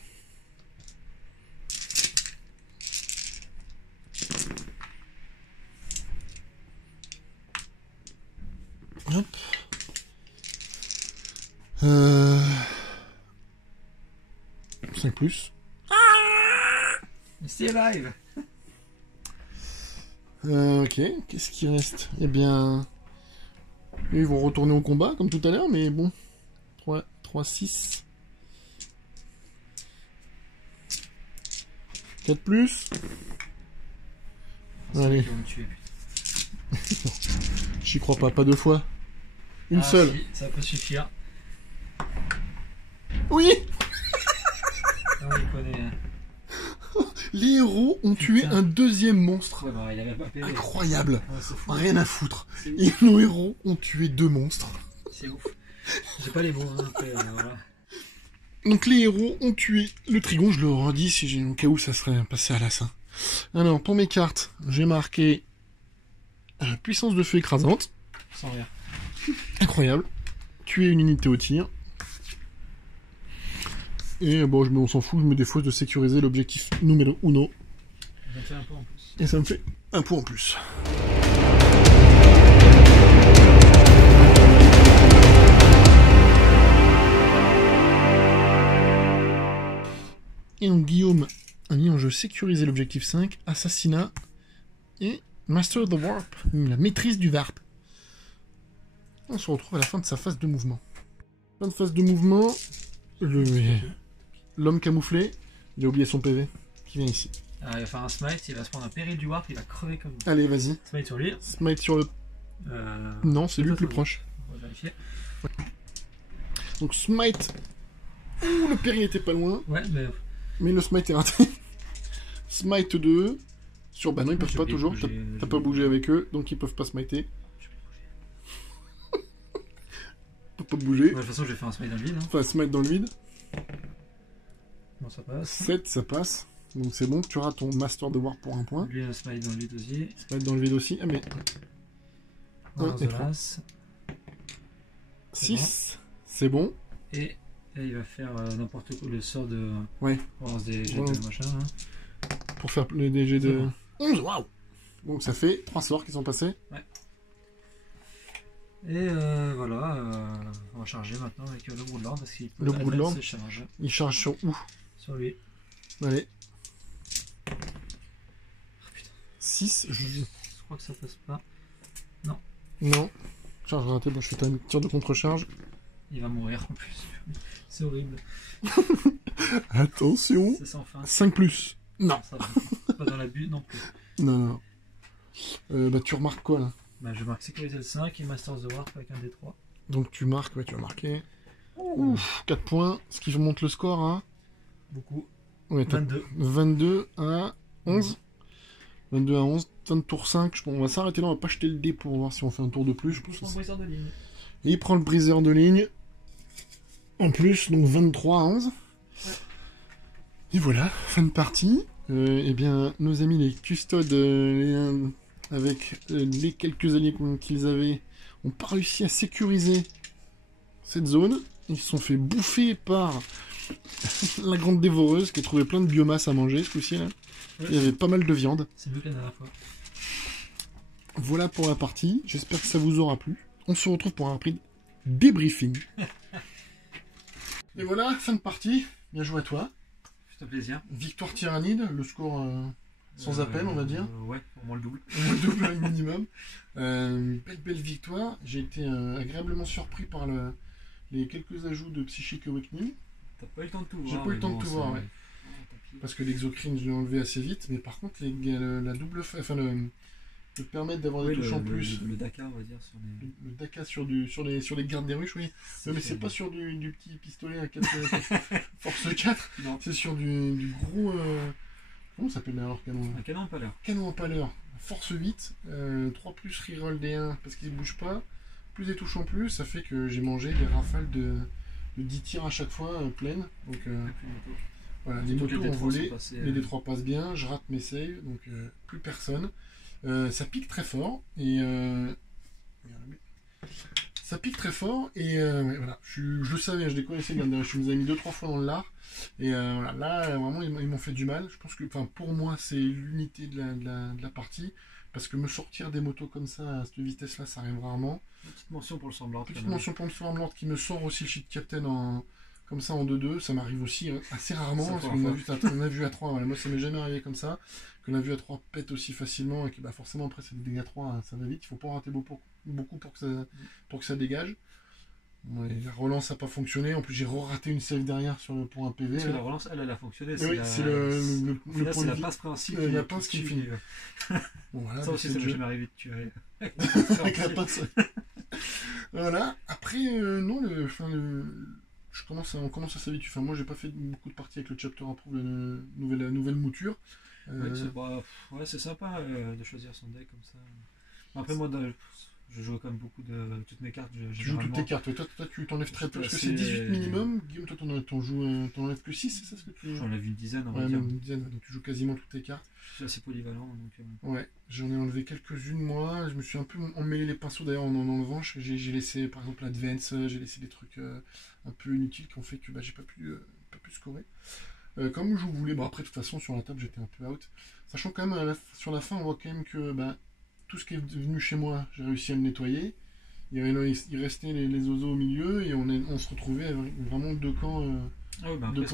Hop. 5+. Still alive. Ok, qu'est-ce qui reste? Eh bien... Ils vont retourner au combat, comme tout à l'heure, mais bon. 3, 6. 4+. Allez. J'y crois pas 2 fois. Une seule. Si, ça peut suffire. Oui. On les connaît. Les héros ont tué un deuxième monstre. Ouais, bah, il avait pas PV. Incroyable. Ouais, rien à foutre. Et nos héros ont tué 2 monstres. C'est ouf. J'ai pas les mots. Hein, après, voilà. Donc les héros ont tué le Trigon, je le redis si j'ai au cas où ça serait passé à la fin. Alors pour mes cartes, j'ai marqué puissance de feu écrasante. Sans rien. Incroyable. Tuer une unité au tir. Et bon, on s'en fout, je me défausse de sécuriser l'objectif numéro 1. Ça me fait un point en plus. Et ça me fait un point en plus. Et donc Guillaume a mis en jeu sécuriser l'objectif 5, assassinat et Master of the Warp, la maîtrise du Warp. On se retrouve à la fin de sa phase de mouvement. Fin de phase de mouvement, l'homme camouflé, il a oublié son PV, qui vient ici. Alors, il va faire un smite, il va se prendre un péril du warp, il va crever comme... Allez, vas-y. Smite sur lui. Smite sur le... Non, c'est lui le plus proche. On va vérifier. Ouais. Donc smite... Ouh, le péril était pas loin. Ouais, mais le smite est raté. Smite 2. Sur... Bah non, ils peuvent pas toujours. T'as pas bougé avec eux, donc ils peuvent pas smiter. Peut pas bouger. Ouais, de toute façon, je vais faire un smite dans le vide. Hein. Enfin, smite dans le vide. Bon, ça passe. 7, ça passe. Donc c'est bon, tu auras ton Master de War pour un point. Lui, un smite dans le vide aussi. Smite dans le vide aussi. Ah, mais... 1 et 3. 6, c'est bon. Et là, il va faire n'importe quoi, le sort de... Ouais. Relance des jets de machin. Hein. Pour faire le DG de... 11, waouh. Donc ça fait 3 sorts qui sont passés. Ouais. Et voilà, on va charger maintenant avec le Broodlord parce qu'il peut... Le Broodlord, charge. il charge sur où? Sur lui. Allez. Oh, putain. 6, Je crois que ça passe pas. Non. Non. Charge ratée, bon, je fais un tir de contre-charge. Il va mourir en plus. C'est horrible. Attention. C'est sans fin. 5+. Non. Ça va. Pas dans la butte non plus. Non. Bah tu remarques quoi là? Bah je marque sécuriser le 5 et Masters of the Warp avec un D3. Donc tu marques, ouais, tu vas marquer. Ouf, 4 points, ce qui monte le score à... Beaucoup. Ouais, 22. 22 à 11. 22 à 11, fin de tour 5. On va s'arrêter là, on va pas jeter le dé pour voir si on fait un tour de plus. Je pense que briseur de ligne. Et il prend le briseur de ligne. En plus, donc 23 à 11. Ouais. Et voilà, fin de partie. Eh bien, nos amis les custodes, avec les quelques alliés qu'ils avaient, n'ont pas réussi à sécuriser cette zone. Ils se sont fait bouffer par la grande dévoreuse qui a trouvé plein de biomasse à manger ce coup-ci. Ouais. Il y avait pas mal de viande. C'est mieux que la dernière fois. Voilà pour la partie. J'espère que ça vous aura plu. On se retrouve pour un rapide débriefing. Et voilà, fin de partie. Bien joué à toi. C'est un plaisir. Victoire tyrannide, le score sans appel, on va dire. Ouais, au moins le double. Au moins le double minimum. Belle victoire. J'ai été agréablement surpris par les quelques ajouts de Psychic Awakening. T'as pas eu le temps de tout voir. J'ai pas eu le temps de tout voir, ouais. Parce que l'exocrine, je l'ai enlevé assez vite. Mais par contre, la double... Enfin, le permettre d'avoir des touches en plus. Le Dakar, on va dire. Le Dakar sur les gardes des ruches, oui. Mais c'est pas sur du petit pistolet à 4 force 4. Non. C'est sur du gros... comment ça s'appelle alors canon? Un canon empaleur. Canon empaleur. Force 8. 3 plus reroll D1 parce qu'il ne bouge pas. Plus des touches en plus, ça fait que j'ai mangé des rafales de 10 tirs à chaque fois pleines. Donc voilà, les motos ont volé. Les D3 passent bien. Je rate mes saves. Donc plus personne. Ça pique très fort et ça pique très fort et ouais, voilà, je le savais, je les connaissais bien, je nous ai mis 2-3 fois dans le lard et voilà, là vraiment ils m'ont fait du mal. Je pense que pour moi c'est l'unité de la partie parce que me sortir des motos comme ça à cette vitesse là ça arrive rarement. Une petite mention pour le Stormlord. Petite mention pour le Stormlord qui me sort aussi le Shit Captain comme ça en 2-2, ça m'arrive aussi assez rarement, parce qu'on a vu à 3, voilà, moi ça m'est jamais arrivé comme ça, que la vue à 3 pète aussi facilement, et que forcément après c'est des dégâts à 3, hein, ça va vite, il faut pas en rater beaucoup pour que ça dégage. Ouais, la relance n'a pas fonctionné, en plus j'ai raté une save derrière pour un PV. Parce que la relance, elle a fonctionné, c'est le point c'est la passe principe. La passe qui finit. Bon, voilà, ça aussi ça m'est jamais arrivé de tuer. Avec la passe. Voilà, après, non, on commence à s'habituer. Enfin, moi, j'ai pas fait beaucoup de parties avec le chapter approve, la nouvelle mouture. C'est sympa de choisir son deck comme ça. Après, moi, je joue quand même beaucoup de toutes mes cartes. Tu joues toutes tes cartes. Toi, tu t'enlèves très peu. Parce que c'est 18 minimum. Guillaume, toi, t'en enlèves que 6, c'est ça ce que tu joues? J'en enlève une dizaine, on va dire. Une dizaine, donc tu joues quasiment toutes tes cartes. Je suis assez polyvalent. Donc, ouais, j'en ai enlevé quelques-unes, moi. Je me suis un peu emmêlé les pinceaux d'ailleurs en enlevant. J'ai laissé, par exemple, l'Advance, j'ai laissé des trucs un peu inutiles qui ont fait que j'ai pas pu scorer. Comme je voulais, après de toute façon sur la table j'étais un peu out, sachant quand même sur la fin on voit quand même que tout ce qui est venu chez moi j'ai réussi à le nettoyer, il restait les ozos au milieu et on se retrouvait avec vraiment deux camps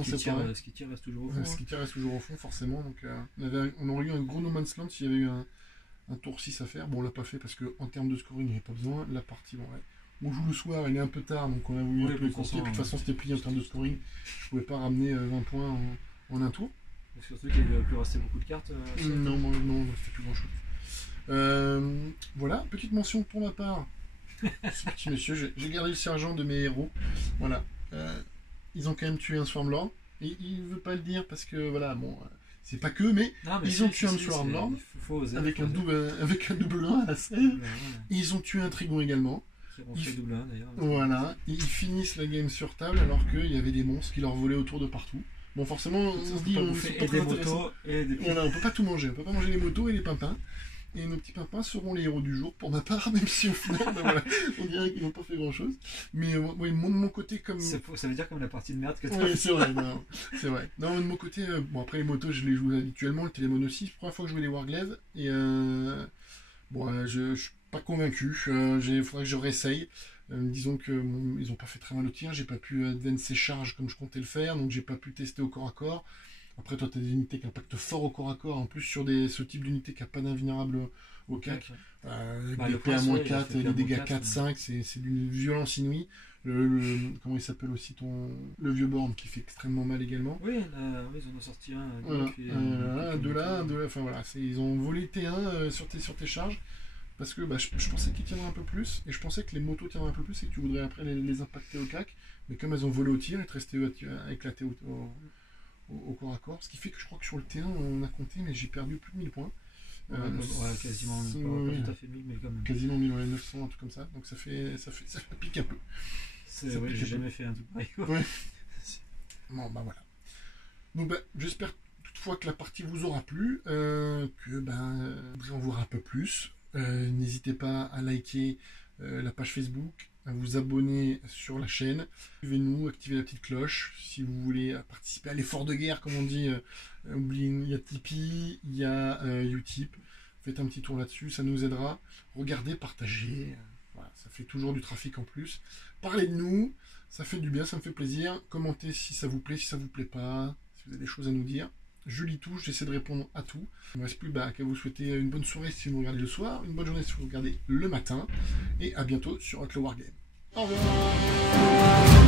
séparés. Ce qui tire reste toujours au fond. Ce qui tire reste toujours au fond forcément, donc on aurait eu un gros No Man's Land s'il y avait eu un tour 6 à faire. Bon on l'a pas fait parce qu'en termes de scoring il n'y avait pas besoin, la partie on joue le soir, il est un peu tard, donc on a voulu un peu courter. De toute façon, c'était plié en termes de scoring. Je pouvais pas ramener 20 points en un tour. Surtout qu'il ne plus rester beaucoup de cartes. Non, c'était plus grand chose. Voilà, petite mention pour ma part. Ce petit monsieur, j'ai gardé le sergent de mes héros. Voilà. Ils ont quand même tué un Swarmlord. Et il veut pas le dire parce que voilà, bon. C'est pas que, mais ils ont tué un Swarmlord avec un double 1 à la selle. Ils ont tué un Trigon également. Voilà, ils finissent la game sur table alors qu'il y avait des monstres qui leur volaient autour de partout. Bon, forcément, on se dit, c'est pas très intéressant. Voilà, on peut pas tout manger, on peut pas manger les motos et les pimpins. Et nos petits pimpins seront les héros du jour pour ma part, même si au final, voilà, on dirait qu'ils n'ont pas fait grand chose. Mais de mon côté, comme. Ça veut dire comme la partie de merde que tu as. Oui, c'est vrai, c'est vrai. Non, de mon côté, après les motos, je les joue habituellement, le Télémon aussi. C'est la première fois que je joue les Warglaives. Et je suis pas convaincu. Il faudrait que je réessaye. Disons que ils ont pas fait très mal au tir. J'ai pas pu advance ses charges comme je comptais le faire, donc j'ai pas pu tester au corps à corps. Après, toi, tu as des unités qui impactent fort au corps à corps. En plus, sur ce type d'unité qui n'a pas d'invulnérable au CAC. Des PA-4, des dégâts 4-5, c'est d'une violence inouïe. Comment il s'appelle aussi le vieux Born qui fait extrêmement mal également. Oui, ils en ont sorti un. De là, enfin voilà, ils ont volé T1 sur tes charges. Parce que je pensais qu'ils tiendraient un peu plus, et je pensais que les motos tiendraient un peu plus, et que tu voudrais après les impacter au CAC. Mais comme elles ont volé au tir, elles te restaient éclatées au corps à corps. Ce qui fait que je crois que sur le T1, on a compté, mais j'ai perdu plus de 1000 points. Quasiment, pas tout à fait 1000, mais quand même. Quasiment 1000, 900, un truc comme ça. Donc ça pique un peu. J'ai jamais fait un truc pareil. Ouais. Bon, voilà. Donc j'espère toutefois que la partie vous aura plu, que vous en verrez un peu plus. N'hésitez pas à liker la page Facebook, à vous abonner sur la chaîne, suivez-nous, activez la petite cloche si vous voulez participer à l'effort de guerre comme on dit. Il y a Tipeee, il y a Utip, faites un petit tour là-dessus, ça nous aidera. Regardez, partagez, voilà, ça fait toujours du trafic en plus. Parlez de nous, ça fait du bien, ça me fait plaisir. Commentez si ça vous plaît, si ça vous plaît pas, si vous avez des choses à nous dire. Je lis tout, j'essaie de répondre à tout. Il ne me reste plus qu'à vous souhaiter une bonne soirée si vous regardez le soir, une bonne journée si vous regardez le matin, et à bientôt sur Outlaw Wargame. Au revoir.